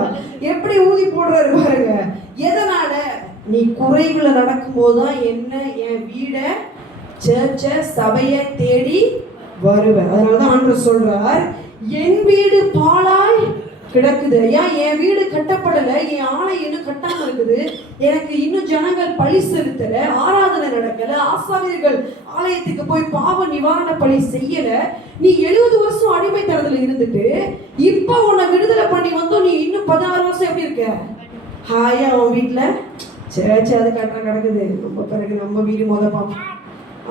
எப்படி ஊதி போடுறாரு பாருங்க. எதனால? நீ குறைவுல நடக்கும் போதுதான் என்ன, என் வீட சர்ச்ச சபைய தேடி வருவேன். அதனாலதான் ஆண்டவர் சொல்றார், என் வீடு பாழாய் கிடக்குது. ஏன் என் வீடு கட்டப்படல, என் ஆலயம் இன்னும் கட்டாம இருக்குது, எனக்கு இன்னும் ஜனங்கள் பழி செலுத்தல, ஆராதனை நடக்கல, ஆசாரியர்கள் ஆலயத்துக்கு போய் பாவ நிவாரண பழி செய்யல. நீ 70 வருஷம் அடிமைத்தனத்துல இருந்துட்டு இப்ப உன்னை விடுதலை பண்ணி வந்தோம், நீ இன்னும் 16 வருஷம் எப்படி இருக்க, ஹாயா உன் வீட்டுல சேச்ச அது கட்ட கிடக்குது. நம்ம பிறகு நம்ம வீடு பார்ப்போம்.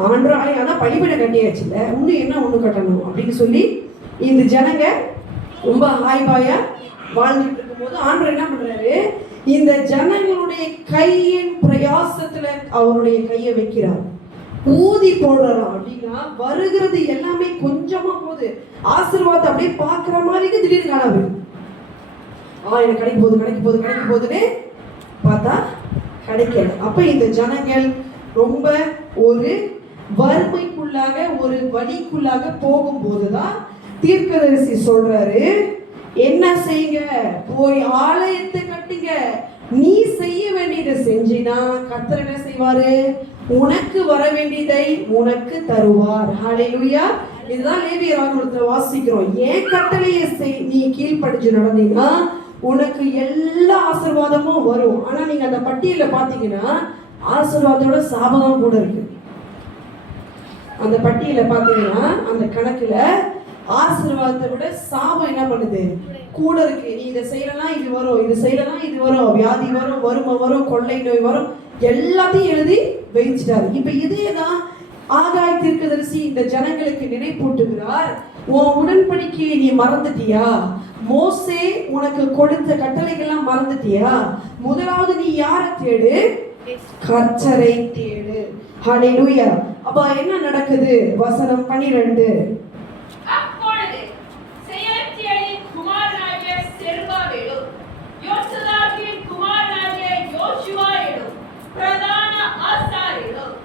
ஆண்டவர் அதான் பழிபட கட்டியாச்சுல, இன்னும் என்ன ஒண்ணு கட்டணும் அப்படின்னு சொல்லி இந்த ஜனங்க ரொம்ப ஹாய்பாயா வாழ்ந்துட்டு இருக்கும் போது ஆண்டவர் என்ன பண்றாரு, இந்த ஜனங்களுடைய கையின் பிரயாசத்துல அவருடைய கையை வைக்கிறார், ஊதி போடுறாராம். அப்படின்னா வருகிறது எல்லாமே கொஞ்சமா போகுது, ஆசீர்வாதம் அப்படியே பாக்குற மாதிரி திடீர்னு காணாது. எனக்கு கிடைக்க போகுதுன்னு பார்த்தா கிடைக்கல. அப்ப இந்த ஜனங்கள் ரொம்ப ஒரு வறுமைக்குள்ளாக, ஒரு வழிக்குள்ளாக போகும்போதுதான் தீர்க்கதரிசி சொல்றாரு, என்ன செய்யுங்க, போய் ஆலயத்தை கட்டுங்க. நீ செய்ய வேண்டியதை செஞ்சினா கர்த்தர் என்ன செய்வாரு, உனக்கு வர வேண்டியதை உனக்கு தருவார். ஹல்லேலூயா. இதுதான் லேவியராகமத்துல வாசிக்கிறோம். ஏன் கட்டளையை நீ கீழ்ப்படிஞ்சு நடந்தீங்கன்னா உனக்கு எல்லா ஆசீர்வாதமும் வரும். ஆனா நீங்க அந்த பட்டியல பாத்தீங்கன்னா ஆசீர்வாதத்தோட சாபம் கூட இருக்கு. அந்த பட்டியல பாத்தீங்கன்னா அந்த கணக்குல ஆசீர்வாதத்தை விட சாபம் என்ன பண்ணுது கூட இருக்கு. நீ இதை செய்யலாம் இது வரும், இது செய்யலாம் இது வரும், வியாதி வரும், வறுமை வரும், கொள்ளை நோய் வரும், எல்லாத்தையும் எழுதி வைச்சிட்டாரு. இப்ப இதேதான் ஆகாய தீர்க்கதரிசி இந்த ஜனங்களுக்கு நினைப்பூட்டுகிறார். உன் உடன்படிக்கையை நீ மறந்துட்டியா? மோசே உனக்கு கொடுத்த கட்டளைகள்லாம் மறந்துட்டியா? முதலாவது நீ யாரை தேடு? கர்த்தரை தேடு. ஹல்லேலூயா. அப்ப என்ன நடக்குது? வசனம் 12. அப்பொழுது செயல்தியலின் குமாரனாகிய செருபாபேலும் யோசதாக்கின் குமாரனாகிய யோசுவாவும் பிரதான ஆசாரியரும்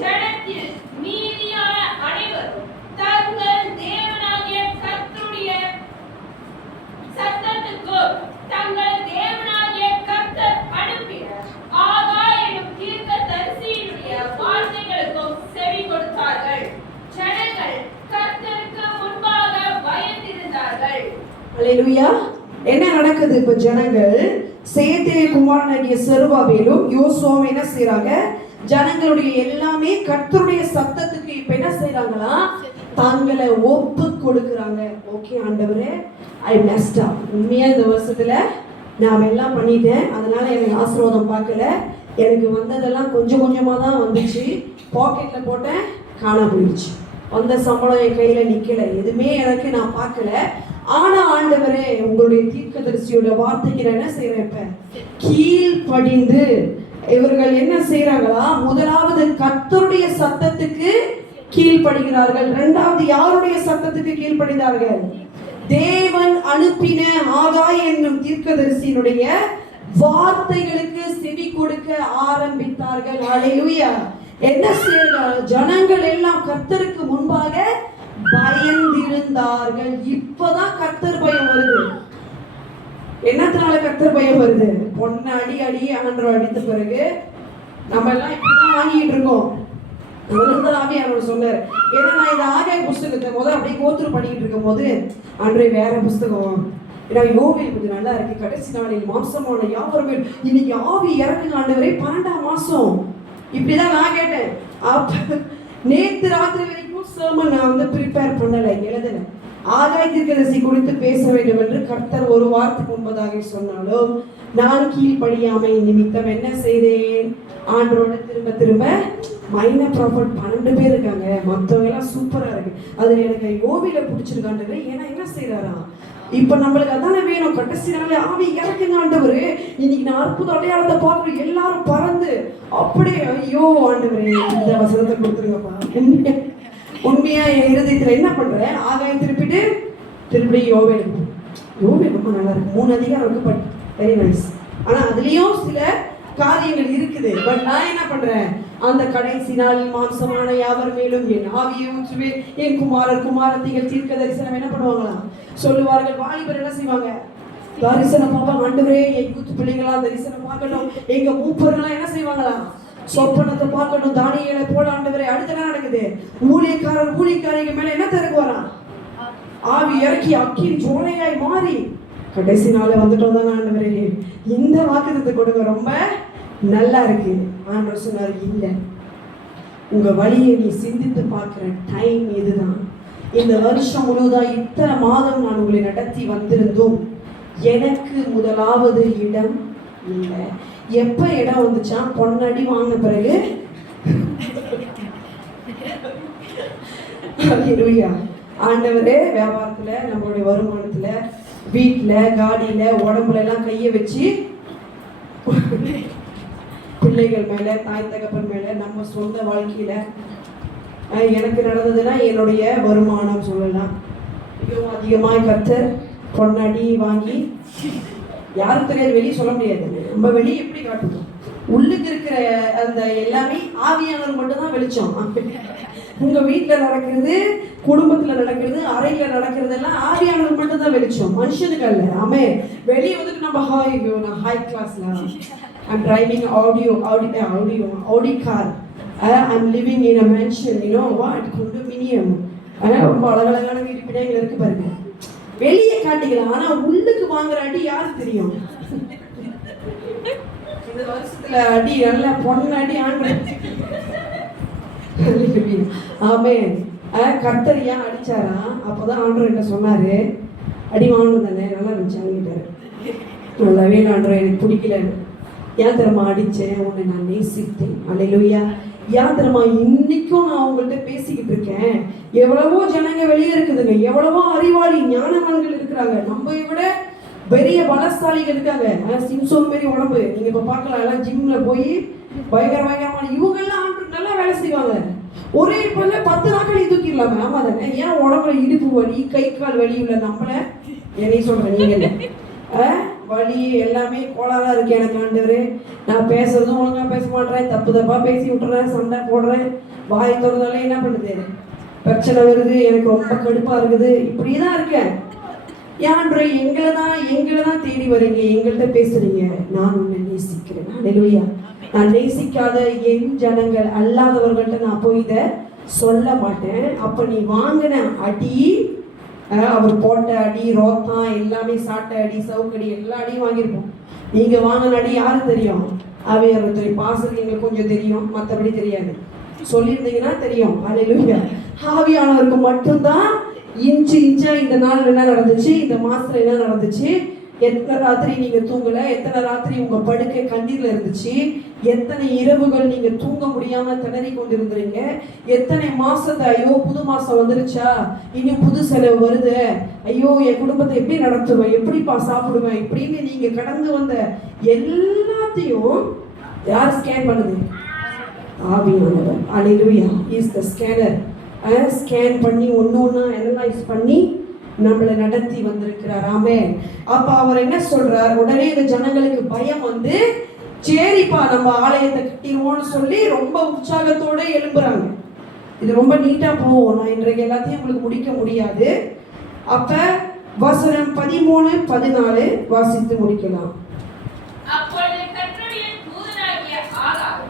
ஜனத்தில் மீதியான அனைவரும் தங்கள் தேவனாகிய கர்த்தருடைய சத்தத்துக்கு தங்கள் தேவனாகிய கர்த்தர் அனுப்பின ஆகாய் என்னும் தீர்க்கதரிசியினுடைய வார்த்தைகளுக்கும் செவி கொடுத்தார்கள். ஜனங்கள் கர்த்தருக்கு முன்பாக பயந்திருந்தார்கள். ஹல்லேலூயா. என்ன நடக்குது? இப்ப ஜனங்கள் சேத்தேவின் குமாரனாகிய செருபாபேலும் யோசுவாவும் என்ன செய்றாங்க? ஜனங்களுடைய எல்லாமே கர்த்தருடைய சத்தத்துக்கு இப்ப என்ன செய்றாங்களா? தங்களை ஒப்பு கொடுக்கறாங்க. ஓகே ஆண்டவரே, ஐ மெஸ்ட் அப். உண்மையா இந்த வருஷத்துல நான் எல்லாம் பண்ணிட்டேன், அதனால எனக்கு ஆசீர்வாதம் பார்க்கல, எனக்கு வந்ததெல்லாம் கொஞ்சம் கொஞ்சமா தான் வந்துச்சு, பாக்கெட்ல போட்டேன் காணாம போயிடுச்சு, வந்த சம்பளம் என் கையில நிக்கல, எதுவுமே எனக்கு நான் பார்க்கல. ஆனா ஆண்டவரே உங்களுடைய தீர்க்கதரிசியோட வார்த்தைக்கு நான் என்ன செய்யறேன்? இப்ப கீழ்ப்படிந்து இவர்கள் என்ன செய்யறாங்களா? முதலாவது கர்த்தருடைய சத்தத்துக்கு கீழ்ப்படுகிறார்கள். இரண்டாவது யாருடைய சத்தத்துக்கு கீழ்ப்படிந்தார்கள்? தேவன் அனுப்பின ஆகாய் என்னும் தீர்க்கதரிசியினுடைய வார்த்தைகளுக்கு செவி கொடுக்க ஆரம்பித்தார்கள். ஹல்லேலூயா. என்ன செய்யறாங்க? ஜனங்கள் எல்லாம் கர்த்தருக்கு முன்பாக பயந்திருந்தார்கள். இப்பதான் கர்த்தர் பயம் வருது. என்னத்தினால கர்த்தர் பயம் வருது? பொண்ணை அடி ஆண்டவர் அடித்த பிறகு நம்ம எல்லாம் இப்படிதான் வாங்கிட்டு இருக்கோம். ஆவியானவர் சொன்னார். ஏன்னா நான் இந்த ஆகாய புஸ்தகத்தை அப்படியே கோத்துரு பண்ணிட்டு இருக்கும் போது அன்றைய வேற புஸ்தகம், ஏன்னா யோவேல் கொஞ்சம் நல்லா இருக்கு. கடைசி நாளில் மாம்சமான யாவரும் இன்னைக்கு ஆவி இறக்குங்க ஆண்டவரே, 12ஆம் மாசம். இப்படிதான் நான் கேட்டேன். அப்ப நேத்து ராத்திரி வரைக்கும் சர்மன் நான் ப்ரிப்பேர் பண்ணல, எழுதல. ஆகாய தீர்க்கதரிசி குறித்து பேச வேண்டும் என்று கர்த்தர் ஒரு வாரத்துக்கு முன்பதாக சொன்னாலும் நான் கீழ்ப்படியாமை நிமித்தம் என்ன செய்தேன்? ஆண்டரோட திரும்ப மைனர் ப்ராஃபட் 12 பேர் இருக்காங்க, மற்றவங்க எல்லாம் சூப்பரா இருக்கு. அதுல எனக்கு யோவில பிடிச்சிருக்காண்டவர். ஏன்னா என்ன செய்யறாரா? இப்ப நம்மளுக்கு அதானே வேணும். கடைசி நாளே ஆவி இறக்குங்க ஆண்டவரு, இன்னைக்கு நான் அற்புத அடையாளத்தை பார்க்கணும், எல்லாரும் பறந்து அப்படியே ஐயோ ஆண்டவரே இந்த வசனத்தை கொடுத்துருங்கப்பா. உண்மையா என் இருதயத்துல என்ன பண்றேன்? ஆகாயம் திருப்பி யோவேல் ரொம்ப நல்லா இருக்கு. 3 அதிகாரம் இருக்கு, பட் வெரி நைஸ். ஆனா அதுலயும் சில காரியங்கள் இருக்குது. பட் நான் என்ன பண்றேன்? அந்த கடைசி நாளில் மாம்சமான யாவர் மேலும் என் ஆவியை ஊற்றுவேன், என் குமாரத்திகள் தீர்க்க தரிசனம் என்ன பண்ணுவாங்களா சொல்லுவார்கள். வாலிபர் என்ன செய்வாங்க? தரிசனம் பார்ப்பாங்க. ஆண்டவரே என் யூத் பிள்ளைங்களா தரிசனம் பார்க்கணும். எங்க மூப்பர்கள்லாம் என்ன செய்வாங்களா? சொப்பனத்தை பார்க்கணும். தானியேலை போல ஆண்டவரே. அடுத்து என்ன நடக்குது? ஊழியக்காரங்க மேல என்ன திறக்குவாராம்? ஆவி இறக்கி அக்கின் ஜோலையாய் மாறி கடைசி நாளை வந்துட்டோம் தானே ஆண்டவரே, இந்த வாக்குத்தத்தை கொடுங்க, ரொம்ப நல்லா இருக்கு. ஆண்டவர் சொன்னார், இல்லை, உங்க வழியை நீ சிந்தித்து பார்க்கிற டைம் இதுதான். இந்த வருஷம் முழுவதா இத்தனை மாதம் நான் உங்களை நடத்தி வந்திருந்தோம், எனக்கு முதலாவது இடம் இல்லை. எப்ப இடம் வந்துச்சா? பொன்னடி வாங்கின பிறகு. ஆண்டவரே வியாபாரத்துல, நம்மளுடைய வருமானத்துல, வீட்டுல, காடியில, உடம்புல எல்லாம் கைய வச்சு பிள்ளைகள் மேல, தாய் தகப்பன் மேல, நம்ம சொந்த வாழ்க்கையில எனக்கு நடந்ததுன்னா என்னுடைய வருமானம் சொல்லலாம். மிகவும் அதிகமாய் கர்த்தர் பொன்னடி வாங்கி, யாரும் தெரியாது, வெளியே சொல்ல முடியாது. நம்ம வெளியே எப்படி காட்டுவோம்? உள்ளுக்கு இருக்கிற அந்த எல்லாமே ஆவியானவர் மட்டும் தான் வெளிச்சம். உங்க வீட்டுல நடக்கிறது, குடும்பத்துல நடக்கிறது, அறையில நடக்கிறது எல்லாம் ஆவியானவர் மட்டும் தான் வெளிச்சம், மனுஷனுக்கு அல்ல. ஆமே. வெளியே வந்துட்டு நம்ம ஹாய் கிளாஸ்ல I'm driving Audi car, I'm living in a mansion, you know what, condominium. ரொம்ப அழகழகான வீடு பிள்ளைங்க இருக்கு பாருங்க. வெளியே காட்டிக்கலாம், ஆனா உள்ளுக்கு வாங்குற அடி யாருக்கு தெரியும்? இந்த வருஷத்துல அடி நல்ல பொண்ணு அடி ஆண்டு. ஆமென். கர்த்தர் ஏன் அடிச்சாரா? அப்போதான் ஆண்டவர் என்ன சொன்னாரு, அடி வாங்கணும் தானே, நல்லா இருந்துச்சு வாங்கிட்டாரு. நல்லாவே ஆண்டவர் எனக்கு பிடிக்கல, ஏன் தெரியுமா அடிச்சேன், உன்னை நான் நேசித்தேன். அல்லேலூயா. ஏன் தெரியுமா இன்னைக்கும் நான் உங்கள்கிட்ட பேசிக்கிட்டு இருக்கேன். எவ்வளவோ ஜனங்க வெளியே இருக்குதுங்க, எவ்வளவோ அறிவாளி ஞானவான்கள் இருக்கிறாங்க, நம்ம விட பெரிய பலசாலிகள் இருக்காங்க. சிம்சோன் மாரி உடம்பு நீங்க இப்ப பார்க்கலாம், எல்லாம் ஜிம்ல போய் பயங்கரமான இவங்க எல்லாம் நல்லா வேலை செய்வாங்க. ஒரே இப்ப 10 நாட்கள் தூக்கிடலாமே. ஆமா தானே? ஏன் உடம்புல இடுப்பு வலி கை கால் வலி உள்ள நம்மள என்னையும் சொல்றேன், நீங்க வலி எல்லாமே கோளாறா இருக்கு எனக்கு ஆண்டவரே. நான் பேசுறதும் ஒழுங்கா பேச மாட்டேன், தப்பு தப்பா பேசி விட்டுறேன், சண்டை போடுறேன், வாய் திறந்தாலே என்ன பண்ணுது, பிரச்சனை வருது, எனக்கு ரொம்ப கடுப்பா இருக்குது, இப்படிதான் இருக்கேன். ஏன்டா எங்களை தான் தேடி வரீங்க, எங்கள்கிட்ட பேசுறீங்க. நான் உன்னை நேசிக்கிறேன். அல்லேலூயா. நான் நேசிக்காத என் ஜனங்கள் அல்லாதவர்கள்ட்ட நான் போய் இதை சொல்ல மாட்டேன். அப்ப நீ வாங்கின அடி, அவர் போட்ட அடி, ரோத்தான் எல்லாமே, சாட்ட அடி, சவுக்கடி, எல்லா அடியும் வாங்கியிருப்போம். நீங்க வாங்கின அடி யாரு தெரியும்? ஆவியானவர் தெரியும். பாசல் எங்களுக்கு கொஞ்சம் தெரியும், மற்றபடி தெரியாது. சொல்லியிருந்தீங்கன்னா தெரியும். அல்லேலூயா. ஆவியானவருக்கு மட்டும்தான் இன்ச்சு இன்ச்சா இந்த நாள் என்ன நடந்துச்சு, இந்த மாசத்துல என்ன நடந்துச்சு, எத்தனை ராத்திரி நீங்க தூங்கல, எத்தனை ராத்திரி உங்க படுக்கை கண்ணீர்ல இருந்துச்சு, எத்தனை இரவுகள் நீங்க தூங்க முடியாம திணறி கொண்டிருந்தீங்க, எத்தனை மாசத்தை ஐயோ புது மாசம் வந்துருச்சா, இன்னும் புது செலவு வருது, ஐயோ என் குடும்பத்தை எப்படி நடத்துவேன், எப்படிப்பா சாப்பிடுவேன், இப்படின்னு நீங்க கடந்து வந்த எல்லாத்தையும் யார் ஸ்கேன் பண்ணுது? ஆவியானவர். Hallelujah. Is the scanner. Scan பண்ணி ஒன்னொன்னா அனலைஸ் பண்ணி நம்மளை நடத்தி வந்திருக்கிறார். ஆமென். அப்ப அவர் என்ன சொல்றார், உடனே இந்த ஜனங்களுக்கு பயம் வந்து, சரிப்பா நம்ம ஆலயத்தை கட்டிடுவோம்னு சொல்லி ரொம்ப உற்சாகத்தோட எழும்புறாங்க. இது ரொம்ப நீட்டா போகும், நான் இன்றைக்கு எல்லாத்தையும் உங்களுக்கு முடிக்க முடியாது. அப்ப வசனம் 13, 14 வாசித்து முடிக்கலாம். அப்பொழுது கர்த்தருடைய தூதனாகிய ஆகாப்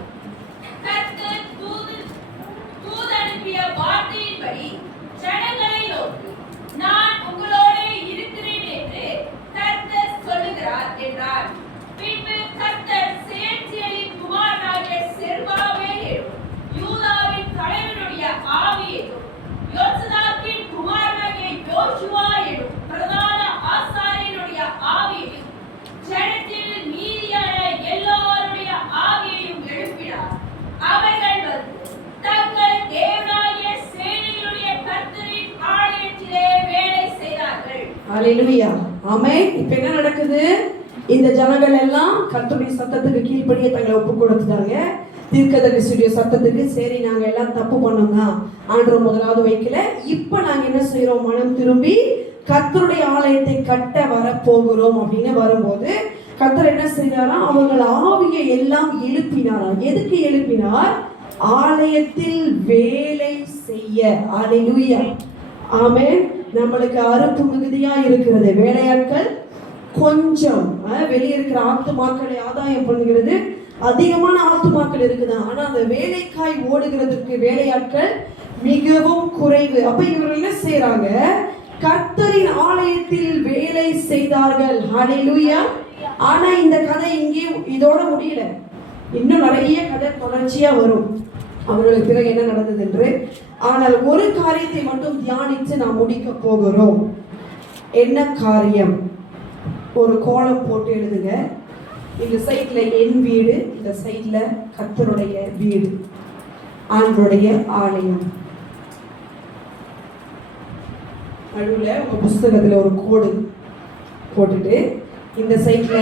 கர்த்தர் தூதனுப்பிய வார்த்தையின்படி ஜனங்களை நோக்கி, நான் உங்களோடு இருக்கிறேன் என்று கர்த்தர் சொல்லுகிறார் என்றார். பின்பு கர்த்தர் சேத்தியலின் குமாரனாகிய செருபாபேலையும் யூதாவின் தலைவனுடைய ஆவியையும் யோசதாக்கின் குமாரனாகிய யோசுவா என்னும் பிரதான ஆசாரியனுடைய ஆவியையும் ஜனத்தில் மீதியான எல்லாருடைய ஆவியையும் எழுப்பினார். அவர்கள் வந்து தங்கள் தேவனாகிய சேனைகளுடைய கர்த்தரின் ஆலயத்திலே வேலை செய்தார்கள். அல்லேலூயா. ஆமென். இப்ப என்ன நடக்குது? இந்த ஜனங்கள் எல்லாம் கர்த்தருடைய சத்தத்துக்கு கீழ்ப்படியே தங்களை ஒப்பு கொடுத்துட்டாங்க. தீர்க்கதரிசியுடைய சத்தத்துக்கு சரி நாங்க எல்லாம் தப்பு பண்ணோம் தான் ஆண்டவர் முதலாவது வைக்கல, இப்ப நாங்க என்ன செய்யறோம், மனம் திரும்பி கர்த்தருடைய ஆலயத்தை கட்ட வர போகிறோம் அப்படின்னு வரும்போது கர்த்தர் என்ன செய்யறாராம், அவர்கள் ஆவியை எல்லாம் எழுப்பினாராம். எதுக்கு எழுப்பினார்? ஆலயத்தில் வேலை செய்ய. அல்லேலூயா. ஆமென். நம்மளுக்கு அறுப்பு மிகுதியா இருக்கிறது, வேலையாட்கள் கொஞ்சம், வெளியே இருக்கிற ஆத்துமாக்களை ஆதாயம் பண்ணுகிறது, அதிகமான ஆத்துமாக்கள் இருக்குது, ஆனா அந்த வேலைக்காய் ஓடுகிறதுக்கு வேலையாட்கள் மிகவும் குறைவு. அப்ப இவர்கள் என்ன செய்யறாங்க, கர்த்தரின் ஆலயத்தில் வேலை செய்தார்கள். ஹல்லேலூயா. ஆனா இந்த கதை இங்கே இதோட முடியல, இன்னும் நிறைய கதை தொடர்ச்சியா வரும் அவர்களுக்கு பிறகு என்ன நடந்தது என்று. ஆனால் ஒரு காரியத்தை மட்டும் தியானித்து நாம் முடிக்க போகிறோம். என்ன காரியம்? ஒரு கோலம் போட்டு எழுதுங்க. இந்த சைட்ல என் வீடு, இந்த சைட்ல கர்த்தருடைய வீடு, ஆண்டவருடைய ஆலயம். நடுவுல உங்க புஸ்தகத்துல ஒரு கோடு போட்டுட்டு இந்த சைட்ல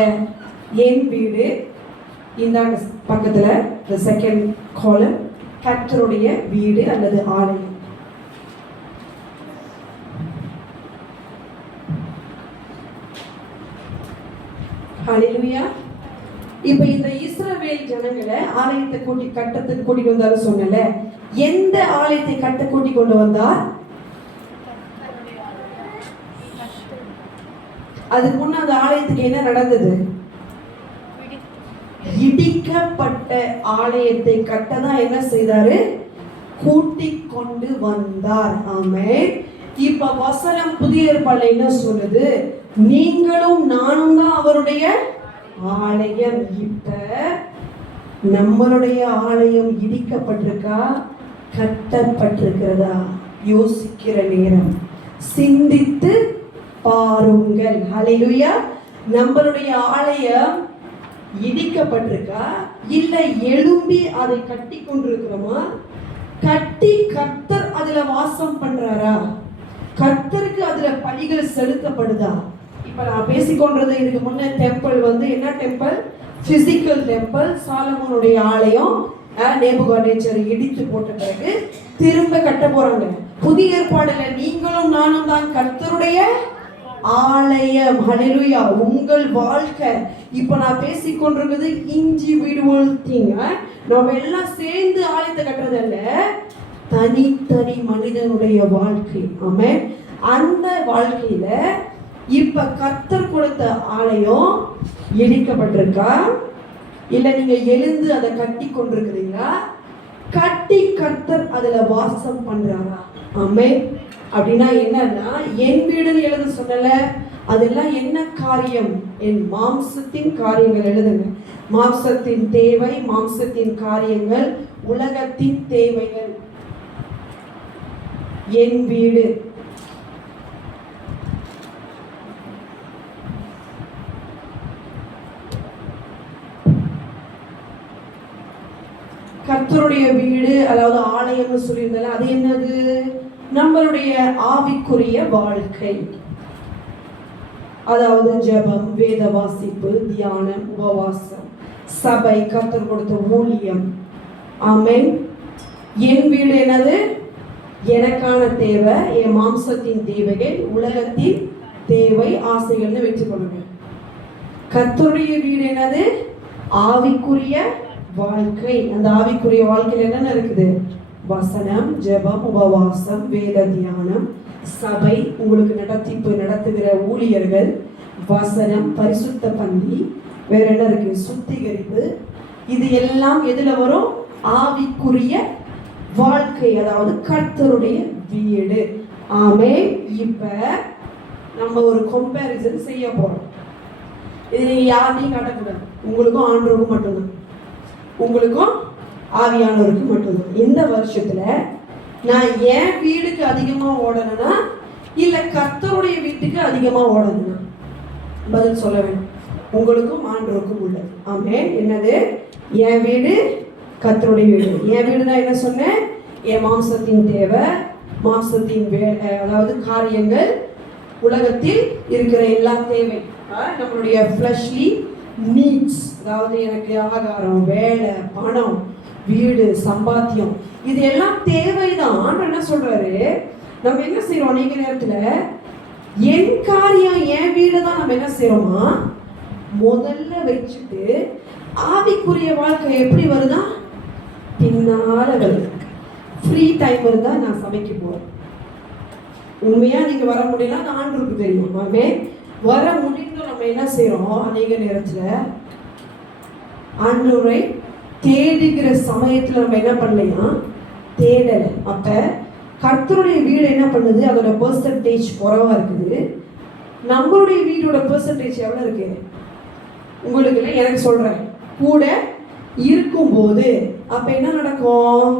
என் வீடு, இந்த பக்கத்துல the second column கர்த்தருடைய வீடு அல்லது ஆலயம். ஹல்லேலூயா. இப்ப இந்த இஸ்ரவேல் ஜனங்களை ஆலயத்தை கட்டத்துக்கு கூட்டிட்டு வந்தாரு சொன்னல, எந்த ஆலயத்தை கட்ட கூட்டி கொண்டு வந்தார்? அதுக்கு முன்ன அந்த ஆலயத்துக்கு என்ன நடந்தது? இடிக்கப்பட்ட ஆலயத்தை கட்டதான் என்ன செய்தாரு? கூட்டிக் கொண்டு வந்தார். ஆமென். இப்ப வசனம் புதிய ஏற்பாடுல என்ன சொல்லுது? நீங்களும் நானும் தான் அவருடைய ஆலயம். இப்ப நம்மளுடைய ஆலயம் இடிக்கப்பட்டிருக்கா, கட்டப்பட்டிருக்கிறதா? யோசிக்கிற நேரம், சிந்தித்து பாருங்கள். ஹல்லேலூயா. நம்மளுடைய ஆலயம் இடிக்கப்பட்டிருக்கா, இல்ல எழும்பி அதை கட்டி கொண்டிருக்கிறோமா? கட்டி கர்த்தர் அதுல வாசம் பண்றாரா? கர்த்தருக்கு அதுல பலிகள் செலுத்தப்படுதா? இப்ப நான் பேசிக்கொண்டது இதுக்கு முன்ன டெம்பிள் வந்து என்ன டெம்பிள்? Physical temple. சாலமோனுடைய ஆலயம் நேபுகாத்நேச்சர் இடித்து போட்ட பிறகு திரும்ப கட்ட போறாங்க. புதிய ஏற்பாடுல நீங்களும் நானும் தான் கர்த்தருடைய ஆலயம். ஹல்லேலூயா. உங்கள் வாழ்க்கை இப்ப நான் பேசிக்கொண்டிருக்கிறது இண்டிவிஜுவல் திங். நம்ம எல்லாம் சேர்ந்து ஆலயத்தை கட்டுறது அல்ல, தனித்தனி மனிதனுடைய வாழ்க்கை. ஆமென். அந்த வாழ்க்கையில இப்ப கர்த்தர் கொடுத்த ஆலயம் இடிக்கப்பட்டிருக்கா, இல்ல நீங்க எழுந்து அதை கட்டி கொண்டிருக்கிறீங்களா? கட்டி கர்த்தர் அதுல வாசம் பண்றாரா? ஆமென். அப்படின்னா என்னன்னா, என் வீடுன்னு எழுத சொல்லல. அதெல்லாம் என்ன காரியம்? என் மாம்சத்தின் காரியங்கள் எழுதுங்க. மாம்சத்தின் தேவை, மாம்சத்தின் காரியங்கள், உலகத்தின் தேவைகள். என் வீடு. கர்த்தருடைய வீடு, அதாவது ஆலயம்னு சொல்லியிருந்தால அது என்னது? நம்மளுடைய ஆவிக்குரிய வாழ்க்கை. அதாவது ஜெபம், வேத வாசிப்பு, தியானம், உபவாசம், சபை, கர்த்தர் கொடுத்த ஊழியம். ஆமென். என் வீடு என்னது? எனக்கான தேவை, என் மாம்சத்தின் தேவைகள், உலகத்தின் தேவை, ஆசைகள்னு வச்சுக்கொள்ளுங்க. கர்த்தருடைய வீடு என்னது? ஆவிக்குரிய வாழ்க்கை. அந்த ஆவிக்குரிய வாழ்க்கையில் என்னென்ன இருக்குது? வசனம், ஜெபம், உபவாசம், வேத தியானம், சபை, உங்களுக்கு நடத்துகிற ஊழியர்கள், வசனம், பரிசுத்த பந்தி, வேற என்ன இருக்கு? சுத்திகரிப்பு. இது எல்லாம் எதுல வரும்? ஆவிக்குரிய வாழ்க்கை, அதாவது கர்த்தருடைய வீடு. ஆமே. இப்ப நம்ம ஒரு கம்பேரிசன் செய்ய போறோம். இது நீங்க யாரையும் காட்டக்கூடாது, உங்களுக்கும் ஆண்டவருக்கும் மட்டும்தான், உங்களுக்கும் ஆவியானவருக்கு மட்டும்தான். இந்த வருஷத்துல நான் என் வீடுக்கு அதிகமா ஓடணும்னா இல்ல கர்த்தருடைய வீட்டுக்கு அதிகமா ஓடணும்னா? பதில் சொல்ல வேண்டும். உங்களுக்கும் ஆண்டவருக்கும் உள்ளது. ஆமென். என்னது? என் வீடு, கர்த்தருடைய வீடு. என் வீடுனா என்ன சொன்னேன்? என் மாம்சத்தின் தேவை, மாம்சத்தின் அதாவது காரியங்கள், உலகத்தில் இருக்கிற எல்லா தேவை, நம்மளுடைய ஃப்ளஷ்லி நீட்ஸ், அதாவது எனக்கு ஆகாரம், வேலை, பணம், வீடு, சம்பாத்தியம், இது எல்லாம் தேவைதான். ஆண்டவர் என்ன சொல்றாரு? நம்ம என்ன செய்யறோம்? அநேக நேரத்துல என் காரியம், என் வீடு தான் நம்ம என்ன செய்யறோமா முதல்ல வச்சுட்டு, ஆவிக்குரிய வாழ்க்கை எப்படி வருதா? பின்னால வருது. ஃப்ரீ டைம் இருந்தா நான் சமைக்க போறேன். உண்மையா நீங்க வர முடியல, அந்த ஆண்டவருக்கு தெரியும். ஆமே. வர முடிந்து நம்ம என்ன செய்யறோம்? அநேக நேரத்துல ஆண்டவரை தேடுகிற சமயத்துல நம்ம என்ன பண்ணலையா? தேடல. அப்ப கர்த்தருடைய வீடு என்ன பண்ணுது? அதோட பெர்சன்டேஜ் குறைவா இருக்குது. நம்மளுடைய வீடோட பெர்சன்டேஜ் எவ்வளவு இருக்கு? உங்களுக்கு இல்லை, எனக்கு சொல்றேன், கூட இருக்கும்போது அப்ப என்ன நடக்கும்?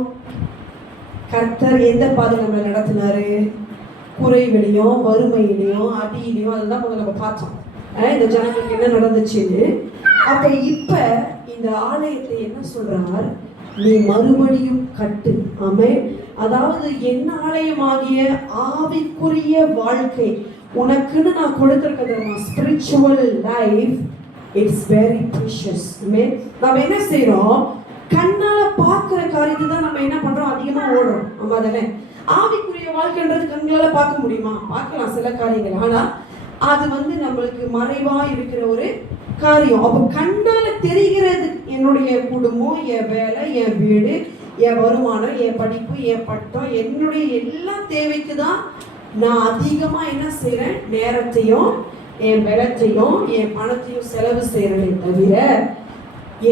கர்த்தர் எந்த பாதை நம்மளை நடத்தினாரு? குறைவிலையும், வறுமையிலையும், அடியிலையும், அதெல்லாம் முதல்ல நம்ம பார்த்தோம். இந்த ஜனங்களுக்கு என்ன நடந்துச்சுன்னு. அப்ப இப்ப இந்த ஆலயத்தை என்ன சொல்றார்? நீ மறுபடியும் கட்டு. ஆமே. அதாவது என்ன ஆலயமாகிய ஆவிக்குரிய வாழ்க்கை உனக்குன்னு நான் கொடுத்திருக்கிறது. Spiritual life, it's very precious. ஆமே. நம்ம என்ன செய்யறோம்? கண்ணால பார்க்கிற காரியத்தை தான் நம்ம என்ன பண்றோம்? அதிகமா ஓடுறோம். ஆமா தானே? ஆவிக்குரிய வாழ்க்கைன்றது கண்களால பார்க்க முடியுமா? பார்க்கலாம் சில காரியங்கள். ஆனா அது நம்மளுக்கு மறைவா இருக்கிற ஒரு காரியம். அப்ப கண்ணால தெரிகிறது என்னுடைய குடும்பம், என் வேலை, என் வீடு, என் வருமானம், என் படிப்பு, என் பட்டம், என்னுடைய எல்லா தேவைக்கு தான் நான் அதிகமா என்ன செய்யறேன்? நேரத்தையும், என் பலத்தையும், என் பணத்தையும் செலவு செய்யறேனே தவிர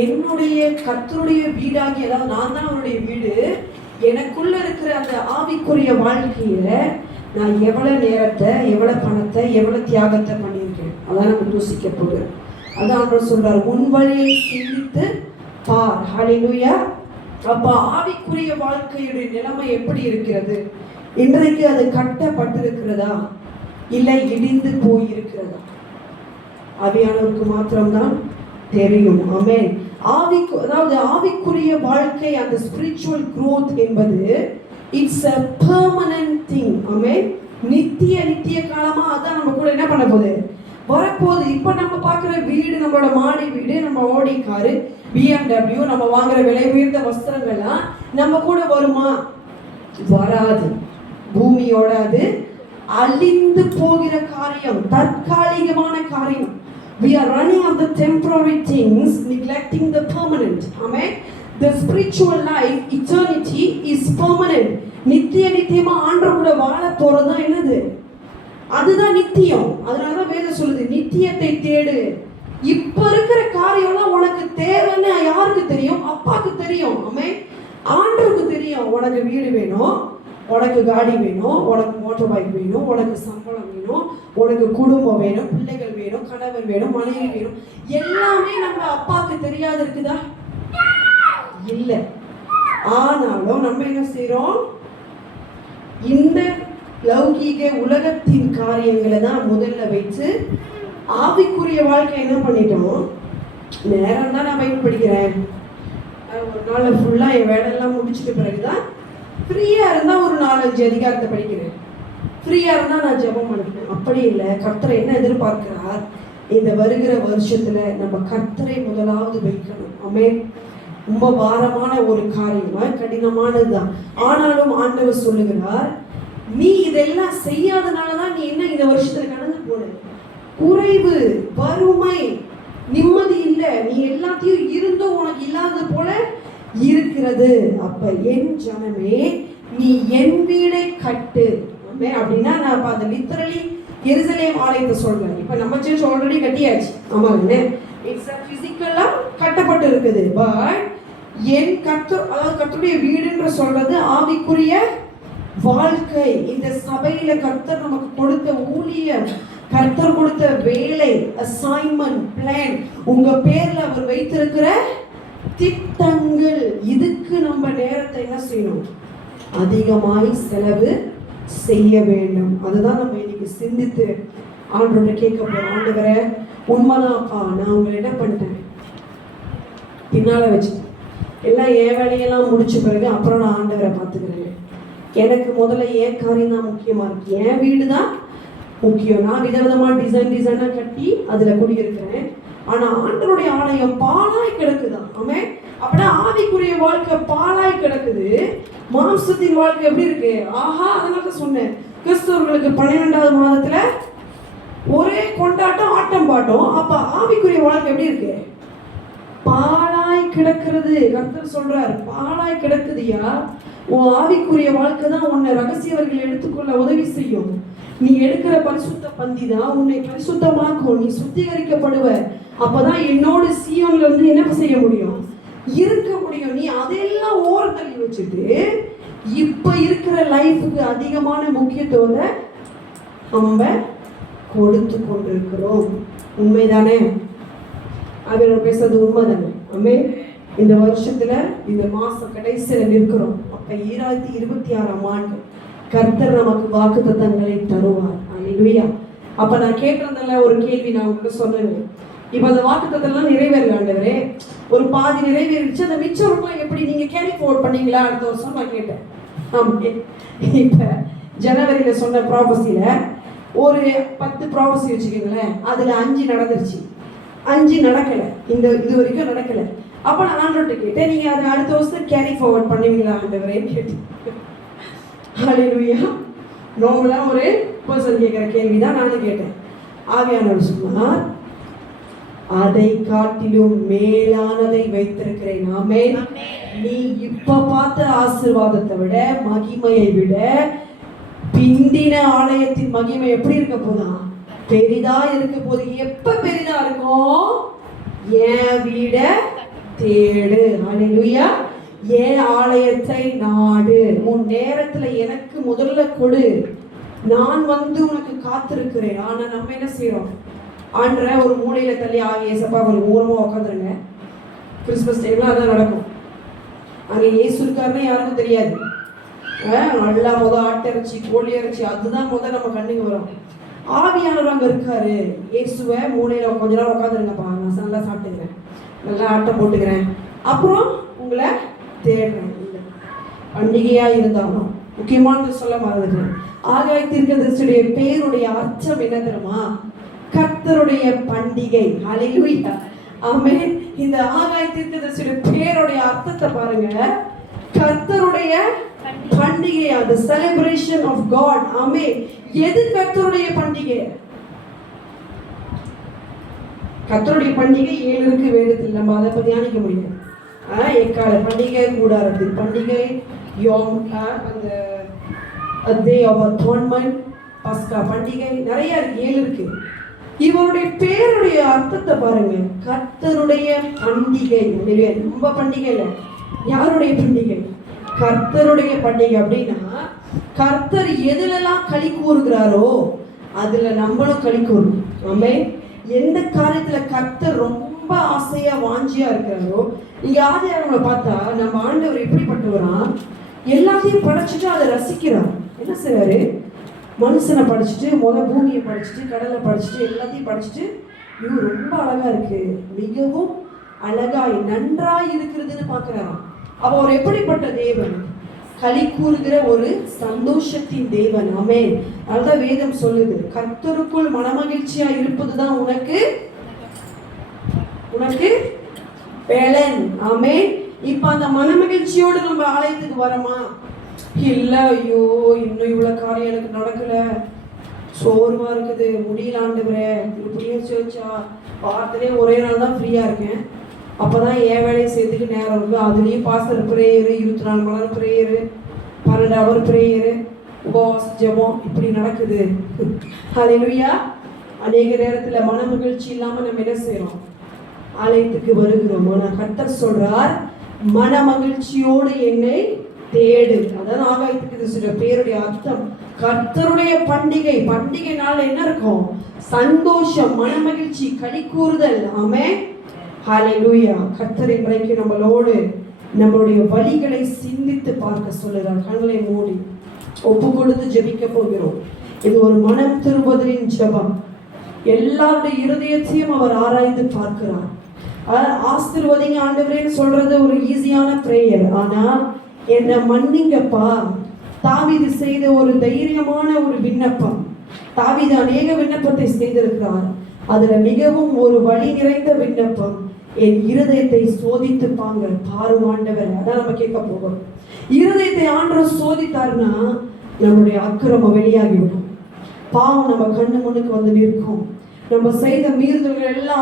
என்னுடைய கர்த்தருடைய வீடாகி, அதாவது நான் தான் அவருடைய வீடு, எனக்குள்ள இருக்கிற அந்த ஆவிக்குரிய வாழ்க்கையில நான் எவ்வளவு நேரத்தை, எவ்வளவு பணத்தை, எவ்வளவு தியாகத்தை பண்ணியிருக்கேன், அதான் நம்ம யோசிக்க போகிறோம். அதான் அவர் சொல்றார், உன் வழியை சிந்தித்து பார். ஹல்லேலூயா. அப்ப ஆவிக்குரிய வாழ்க்கையுடைய நிலைமை எப்படி இருக்கிறது? இன்றைக்கு அது கட்டப்பட்டிருக்கிறதா, இல்லை இடிந்து போயிருக்கிறதா? ஆவியானவருக்கு மாத்திரம்தான் தெரியும். ஆமென். அதாவது ஆவிக்குரிய வாழ்க்கை, அந்த ஸ்பிரிச்சுவல் growth என்பது இட்ஸ் a permanent thing. ஆமென். நித்திய காலமா அதான் நம்ம கூட என்ன பண்ண போகுது, வரப்போகுது. இப்ப நம்ம பார்க்குற வீடு, நம்மளோட மாடி வீடு, நம்ம ஓடி காரு, BMW, நம்ம வாங்குற விலை உயர்ந்த வஸ்திரங்கள்லாம் நம்ம கூட வருமா? வராது. பூமியோட அது அழிந்து போகிற காரியம், தற்காலிகமான காரியம். We are running on the temporary things, neglecting the permanent. Amen. The spiritual life, eternity is permanent. நித்தியமா ஆண்டவர் கூட வாழ போறது என்னது? அதுதான் நித்தியம். அதனாலதான் வேதம் சொல்லுது, நித்தியத்தை தேடு. இப்ப இருக்கிற காரியம்லாம் உனக்கு தேவைன்னு யாருக்கு தெரியும்? அப்பாக்கு தெரியும். ஆமென். ஆண்டவருக்கு தெரியும். உனக்கு வீடு வேணும், உனக்கு காடி வேணும், உனக்கு மோட்டார் பைக் வேணும், உனக்கு சம்பளம் வேணும், உனக்கு குடும்பம் வேணும், பிள்ளைகள் வேணும், கணவன் வேணும், மனைவி வேணும். எல்லாமே நம்ம அப்பாக்கு தெரியாது இருக்குதா? இல்ல. ஆனாலும் நம்ம என்ன செய்யறோம்? இந்த லௌகீக உலகத்தின் காரியங்களை தான் முதல்ல வச்சு ஆவிக்குரிய வாழ்க்கை என்ன பண்ணிட்டோம்? நேரம் தான் நான் பைக் படிக்கிறேன், ஒரு நாள் ஃபுல்லா என் வேலையெல்லாம் முடிச்சுட்டு பிறகுதான் ஃப்ரீயா இருந்தா ஒரு 4-5 அதிகாரத்தை படிக்கிறேன், ஃப்ரீயா இருந்தா நான் ஜெபம் பண்ணிக்கிறேன். அப்படி இல்லை. கர்த்தரை என்ன எதிர்பார்க்கிறார்? இந்த வருகிற வருஷத்துல நம்ம கர்த்தரை முதலாவது வைக்கணும். ஆமென். ரொம்ப பாரமான ஒரு காரியமா, கடினமானதுதான். ஆனாலும் ஆண்டவர் சொல்லுகிறார், நீ இதெல்லாம் செய்யாதனாலதான் நீ என்ன இந்த வருஷத்துல கடந்து போன. குறைவு, வறுமை, நிம்மதி இல்லை, நீ எல்லாத்தையும் இருந்தும் உனக்கு இல்லாதது போல இருக்கிறது. அப்ப என் ஜனமே, நீ என் வீடை கட்டு. அப்படின்னா நான் அந்த லிட்டரலி எருசலேம் ஆலயத்தை சொல்றேன். இப்ப நம்ம சர்ச் ஆல்ரெடி கட்டியாச்சு. ஆமாங்க, இட்ஸ் பிசிக்கலா கட்டப்பட்டு இருக்குது. பட் என் கர்த்தர், அதாவது கர்த்தருடைய வீடுன்ற சொல்றது ஆவிக்குரிய வாழ்க்கை. இந்த சபையில கர்த்தர் நமக்கு கொடுத்த ஊழியம், கர்த்தர் கொடுத்த வேலை, அசைன்மெண்ட், பிளான், உங்க பேர்ல அவர் வைத்திருக்கிற திட்டங்கள், இதுக்கு நம்ம நேரத்தை என்ன செய்யணும்? அதிகமாய் செலவு செய்ய வேண்டும். அதுதான் நம்ம இன்னைக்கு சிந்தித்து ஆண்டவரை கேட்க போறோம். ஆண்டவரே, உண்மைதான்ப்பா, நான் உங்களை என்ன பண்ணிட்டேன்? பின்னால வச்சுட்டேன். எல்லாம் என் வேலையெல்லாம் முடிச்ச பிறகு அப்புறம் நான் ஆண்டவரை பார்த்துக்கிறேன். எனக்கு முதல்ல என் காரியம் தான் முக்கியமா இருக்கு, என் வீடு தான் முக்கியம். நான் விதவிதமா டிசைனா கட்டி அதுல குடியிருக்கிறேன். ஆனா ஆண்டவருடைய ஆலயம் பாழாய் கிடக்குதான். ஆமென். அப்படின்னா ஆவிக்குரிய வாழ்க்கை பாழாய் கிடக்குது. மாம்சத்தின் வாழ்க்கை எப்படி இருக்கு? ஆஹா, அதனால சொன்னேன், கிறிஸ்தவர்களுக்கு 12வது மாதத்துல ஒரே கொண்டாட்டம், ஆட்டம் பாட்டம். அப்ப ஆவிக்குரிய வாழ்க்கை எப்படி இருக்கு? பாழாய் கிடக்கிறது. கர்த்தர் சொல்றார், பாழாய் கிடக்குதியா. உன் ஆவிக்குரிய வாழ்க்கை தான் உன்னை ரகசியவர்கள் எடுத்துக்கொள்ள உதவி செய்யும். நீ எடுக்கிற பரிசுத்த பந்தி தான் உன்னை பரிசுத்தமாக்கும். நீ சுத்திகரிக்கப்படுவ. அப்பதான் என்னோட சீயோன்ல இருந்து என்ன செய்ய முடியும்? இருக்க முடியும். நீ அதெல்லாம் ஓரத்தள்ளி வச்சுட்டு இப்ப இருக்கிற லைஃபுக்கு அதிகமான முக்கியத்துவத்தை நம்ம கொடுத்து கொண்டிருக்கிறோம். உண்மைதானே? அவர் பேசுறது உண்மைதானே? ஆமே. இந்த வருஷத்துல இந்த மாசம் கடைசியில நிற்கிறோம். அப்ப 2026ஆம் ஆண்டு கர்த்தர் நமக்கு வாக்குத்தத்தங்களை தருவார். அல்லேலூயா. அப்ப நான் கேட்கறதுல ஒரு கேள்வி நான் உங்களுக்கு சொன்னேன். இப்ப அந்த வாக்குத்தத்தம்லாம் நிறைவேறல ஆண்டவரே, ஒரு பாதி நிறைவேறிடுச்சு, அந்த மிச்சம் எப்படி நீங்க கேரி ஃபார்வர்ட் பண்ணீங்களா அடுத்த வருஷம் நான் கேட்டேன். ஆமா, இப்ப ஜனவரியில சொன்ன ப்ராபஸில ஒரு 10 ப்ராபஸி வச்சுக்கோங்களேன், அதுல 5 நடந்துருச்சு, 5 நடக்கல, இது வரைக்கும் நடக்கல. அப்ப நான் ஆண்டவர்கிட்ட கேட்டேன், நீங்க அதை அடுத்த வருஷம் கேரி ஃபார்வர்ட் பண்ணுவீங்களா ஆண்டவரேன்னு கேட்டேன். ஹல்லேலூயா. நார்மலா ஒரு பர்சன் கேட்கிற கேள்விதான் நானும் கேட்டேன். ஆவியானவர் சொன்னார், அதை காட்டிலும் மேலானதை வைத்திருக்கிறேன். ஆமென். நீ இப்ப பார்த்த ஆசீர்வாதத்தை விட, மகிமையை விட, பிந்தின ஆலயத்தின் மகிமை எப்படி இருக்க போதா? பெரிதா இருக்க போது. எப்ப பெரிதா இருக்கும்? என் வீட தேடு. ஹalleluya. என் ஆலயத்தை நாடு. உன் நேரத்துல எனக்கு முதல்ல கொடு. நான் வந்து உனக்கு காத்திருக்கிறேன். ஆனா நம்ம என்ன செய்யறோம்? ஆண்டரை ஒரு மூலையில தள்ளி ஏசப்பா ஒரு ஓரமா உட்காந்துருங்க. கிறிஸ்மஸ் டைம்ல அதான் நடக்கும். அங்க இயேசு இருக்காருன்னு யாருக்கும் தெரியாது. நல்லா ஆட்டிறைச்சி கோழி இறைச்சி அதுதான் நம்ம கண்ணுக்கு வரும். ஆவியானவர் அங்க இருக்காரு. இயேசுவை மூலையில கொஞ்ச நேரம் உட்காந்துருங்கப்பா, நான் நல்லா சாப்பிட்டுக்கிறேன், நல்லா ஆட்டம் போட்டுக்கிறேன், அப்புறம் உங்களை தேடுறேன். இல்லை, பண்டிகையா இருந்தாலும் முக்கியமானது சொல்ல மறந்துட்டேன். ஆகாய தீர்க்கதரிசியுடைய பேருடைய அர்த்தம் என்ன தெரியுமா? கர்த்தருடைய பண்டிகை. ஹல்லேலூயா, ஆமென். இந்த ஆகாய தீர்க்கதரிசியுடைய பேருடைய அர்த்தத்தை பாருங்க. கர்த்தருடைய பண்டிகை, the celebration of God. ஆமென். எது கர்த்தருடைய பண்டிகை? கர்த்தருடைய பண்டிகை 7 இருக்கு வேதத்தில். நம்ம அதை பத்தி தியானிக்க முடியும். எக்கால பண்டிகை, கூடாரத்தின் பண்டிகை, யோம் அந்த டே ஆஃப் அட்டான்மென்ட், பஸ்கா பண்டிகை, நிறைய 7 இருக்கு. இவருடைய பேருடைய அர்த்தத்தை பாருங்க. கர்த்தருடைய பண்டிகை. ரொம்ப பண்டிகை இல்லை, யாருடைய பண்டிகை? கர்த்தருடைய பண்டிகை. அப்படின்னா கர்த்தர் எதுலெல்லாம் களி கூறுகிறாரோ அதுல நம்மளும் களி கூறணும். ஆமென். எந்த காரியத்துல கர்த்தர் ரொம்ப ஆசையா வாஞ்சியா இருக்கிறாரோ, இங்க ஆதியாகமங்களை பார்த்தா நம்ம ஆண்டவர் எப்படிப்பட்டவரா? எல்லாத்தையும் படைச்சிட்டு அதை ரசிக்கிறார். என்ன செய்வாரு? மனுஷனை படிச்சுட்டு, பூமியை படிச்சுட்டு, கடலை படிச்சுட்டு, எல்லாத்தையும் படிச்சுட்டு, இவன் ரொம்ப அழகா இருக்கு, மிகவும் அழகாய் நன்றாய் இருக்கிறதுன்னு பார்க்கிறாராம். அப்ப அவர் எப்படிப்பட்ட தேவன்? களி கூறுகிற ஒரு சந்தோஷத்தின் தேவன். ஆமென். அதுதான் வேதம் சொல்லுது, கர்த்தருக்குள் மனமகிழ்ச்சியா இருப்பதுதான் உனக்கு பலன். ஆமென். இப்ப அந்த மனமகிழ்ச்சியோடு நம்ம ஆலயத்துக்கு வரமா? இல்ல, ஐயோ இன்னும் இவ்வளவு காரியம் எனக்கு நடக்கல, சோர்வா இருக்குது, முடியல ஆண்டவரே, திருப்படியும் சேர்ச்சா வாரத்திலே ஒரே நாள் தான் ஃப்ரீயா இருக்கேன், அப்பதான் என் வேலையை சேர்த்துக்கு நேரம் இருக்கு, அதுலேயும் பாஸ்டர் பிரேயரு, 24 மணி நேரம் பிரேயரு, 12 ஹவர் பிரேயரு, உபவாச ஜெபம், இப்படி நடக்குது. ஹல்லேலூயா. அநேக நேரத்துல மன மகிழ்ச்சி இல்லாம நம்ம என்ன செய்யறோம்? ஆலயத்துக்கு வருகிறோம். ஆனா கர்த்தர் சொல்றார், மன மகிழ்ச்சியோடு என்னை தேடு. அதான் ஆகாயத்துக்கு பேருடைய அர்த்தம். கர்த்தருடைய பண்டிகை. பண்டிகை நாள் என்ன இருக்கும்? சந்தோஷம், மன மகிழ்ச்சி, களி கூறுதல். ஆமென். ஹல்லேலூயா. கர்த்தர் இன்றைக்கு நம்மளோடு நம்மளுடைய வழிகளை சிந்தித்து பார்க்க சொல்லுகிறார். கண்களை மூடி ஒப்பு கொடுத்து ஜெபிக்க போகிறோம். இது ஒரு மனம் திரும்புதலின் ஜெபம். எல்லாருடைய இருதயத்தையும் அவர் ஆராய்ந்து பார்க்கிறார். ஆசீர்வதிங்க ஆண்டவரேன்னு சொல்றது ஒரு ஈஸியான பிரேயர். ஆனா என்ன மன்னிங்கப்பா. தாவீது செய்த ஒரு தைரியமான ஒரு விண்ணப்பம். தாவீது அநேக விண்ணப்பத்தை செய்திருக்கிறார். அதுல மிகவும் ஒரு வழி நிறைந்த விண்ணப்பம், என் இருதயத்தை சோதித்து பாரும் ஆண்டவர். அதான் நம்ம கேட்க போகிறோம். இருதயத்தை ஆண்டவர் சோதித்தார்னா நம்முடைய அக்கிரமம் வெளியாகிவிடும். பாவம் நம்ம கண்ணு முன்னுக்கு வந்து நிற்கும். நம்ம செய்த மீறுதல்கள் எல்லாம்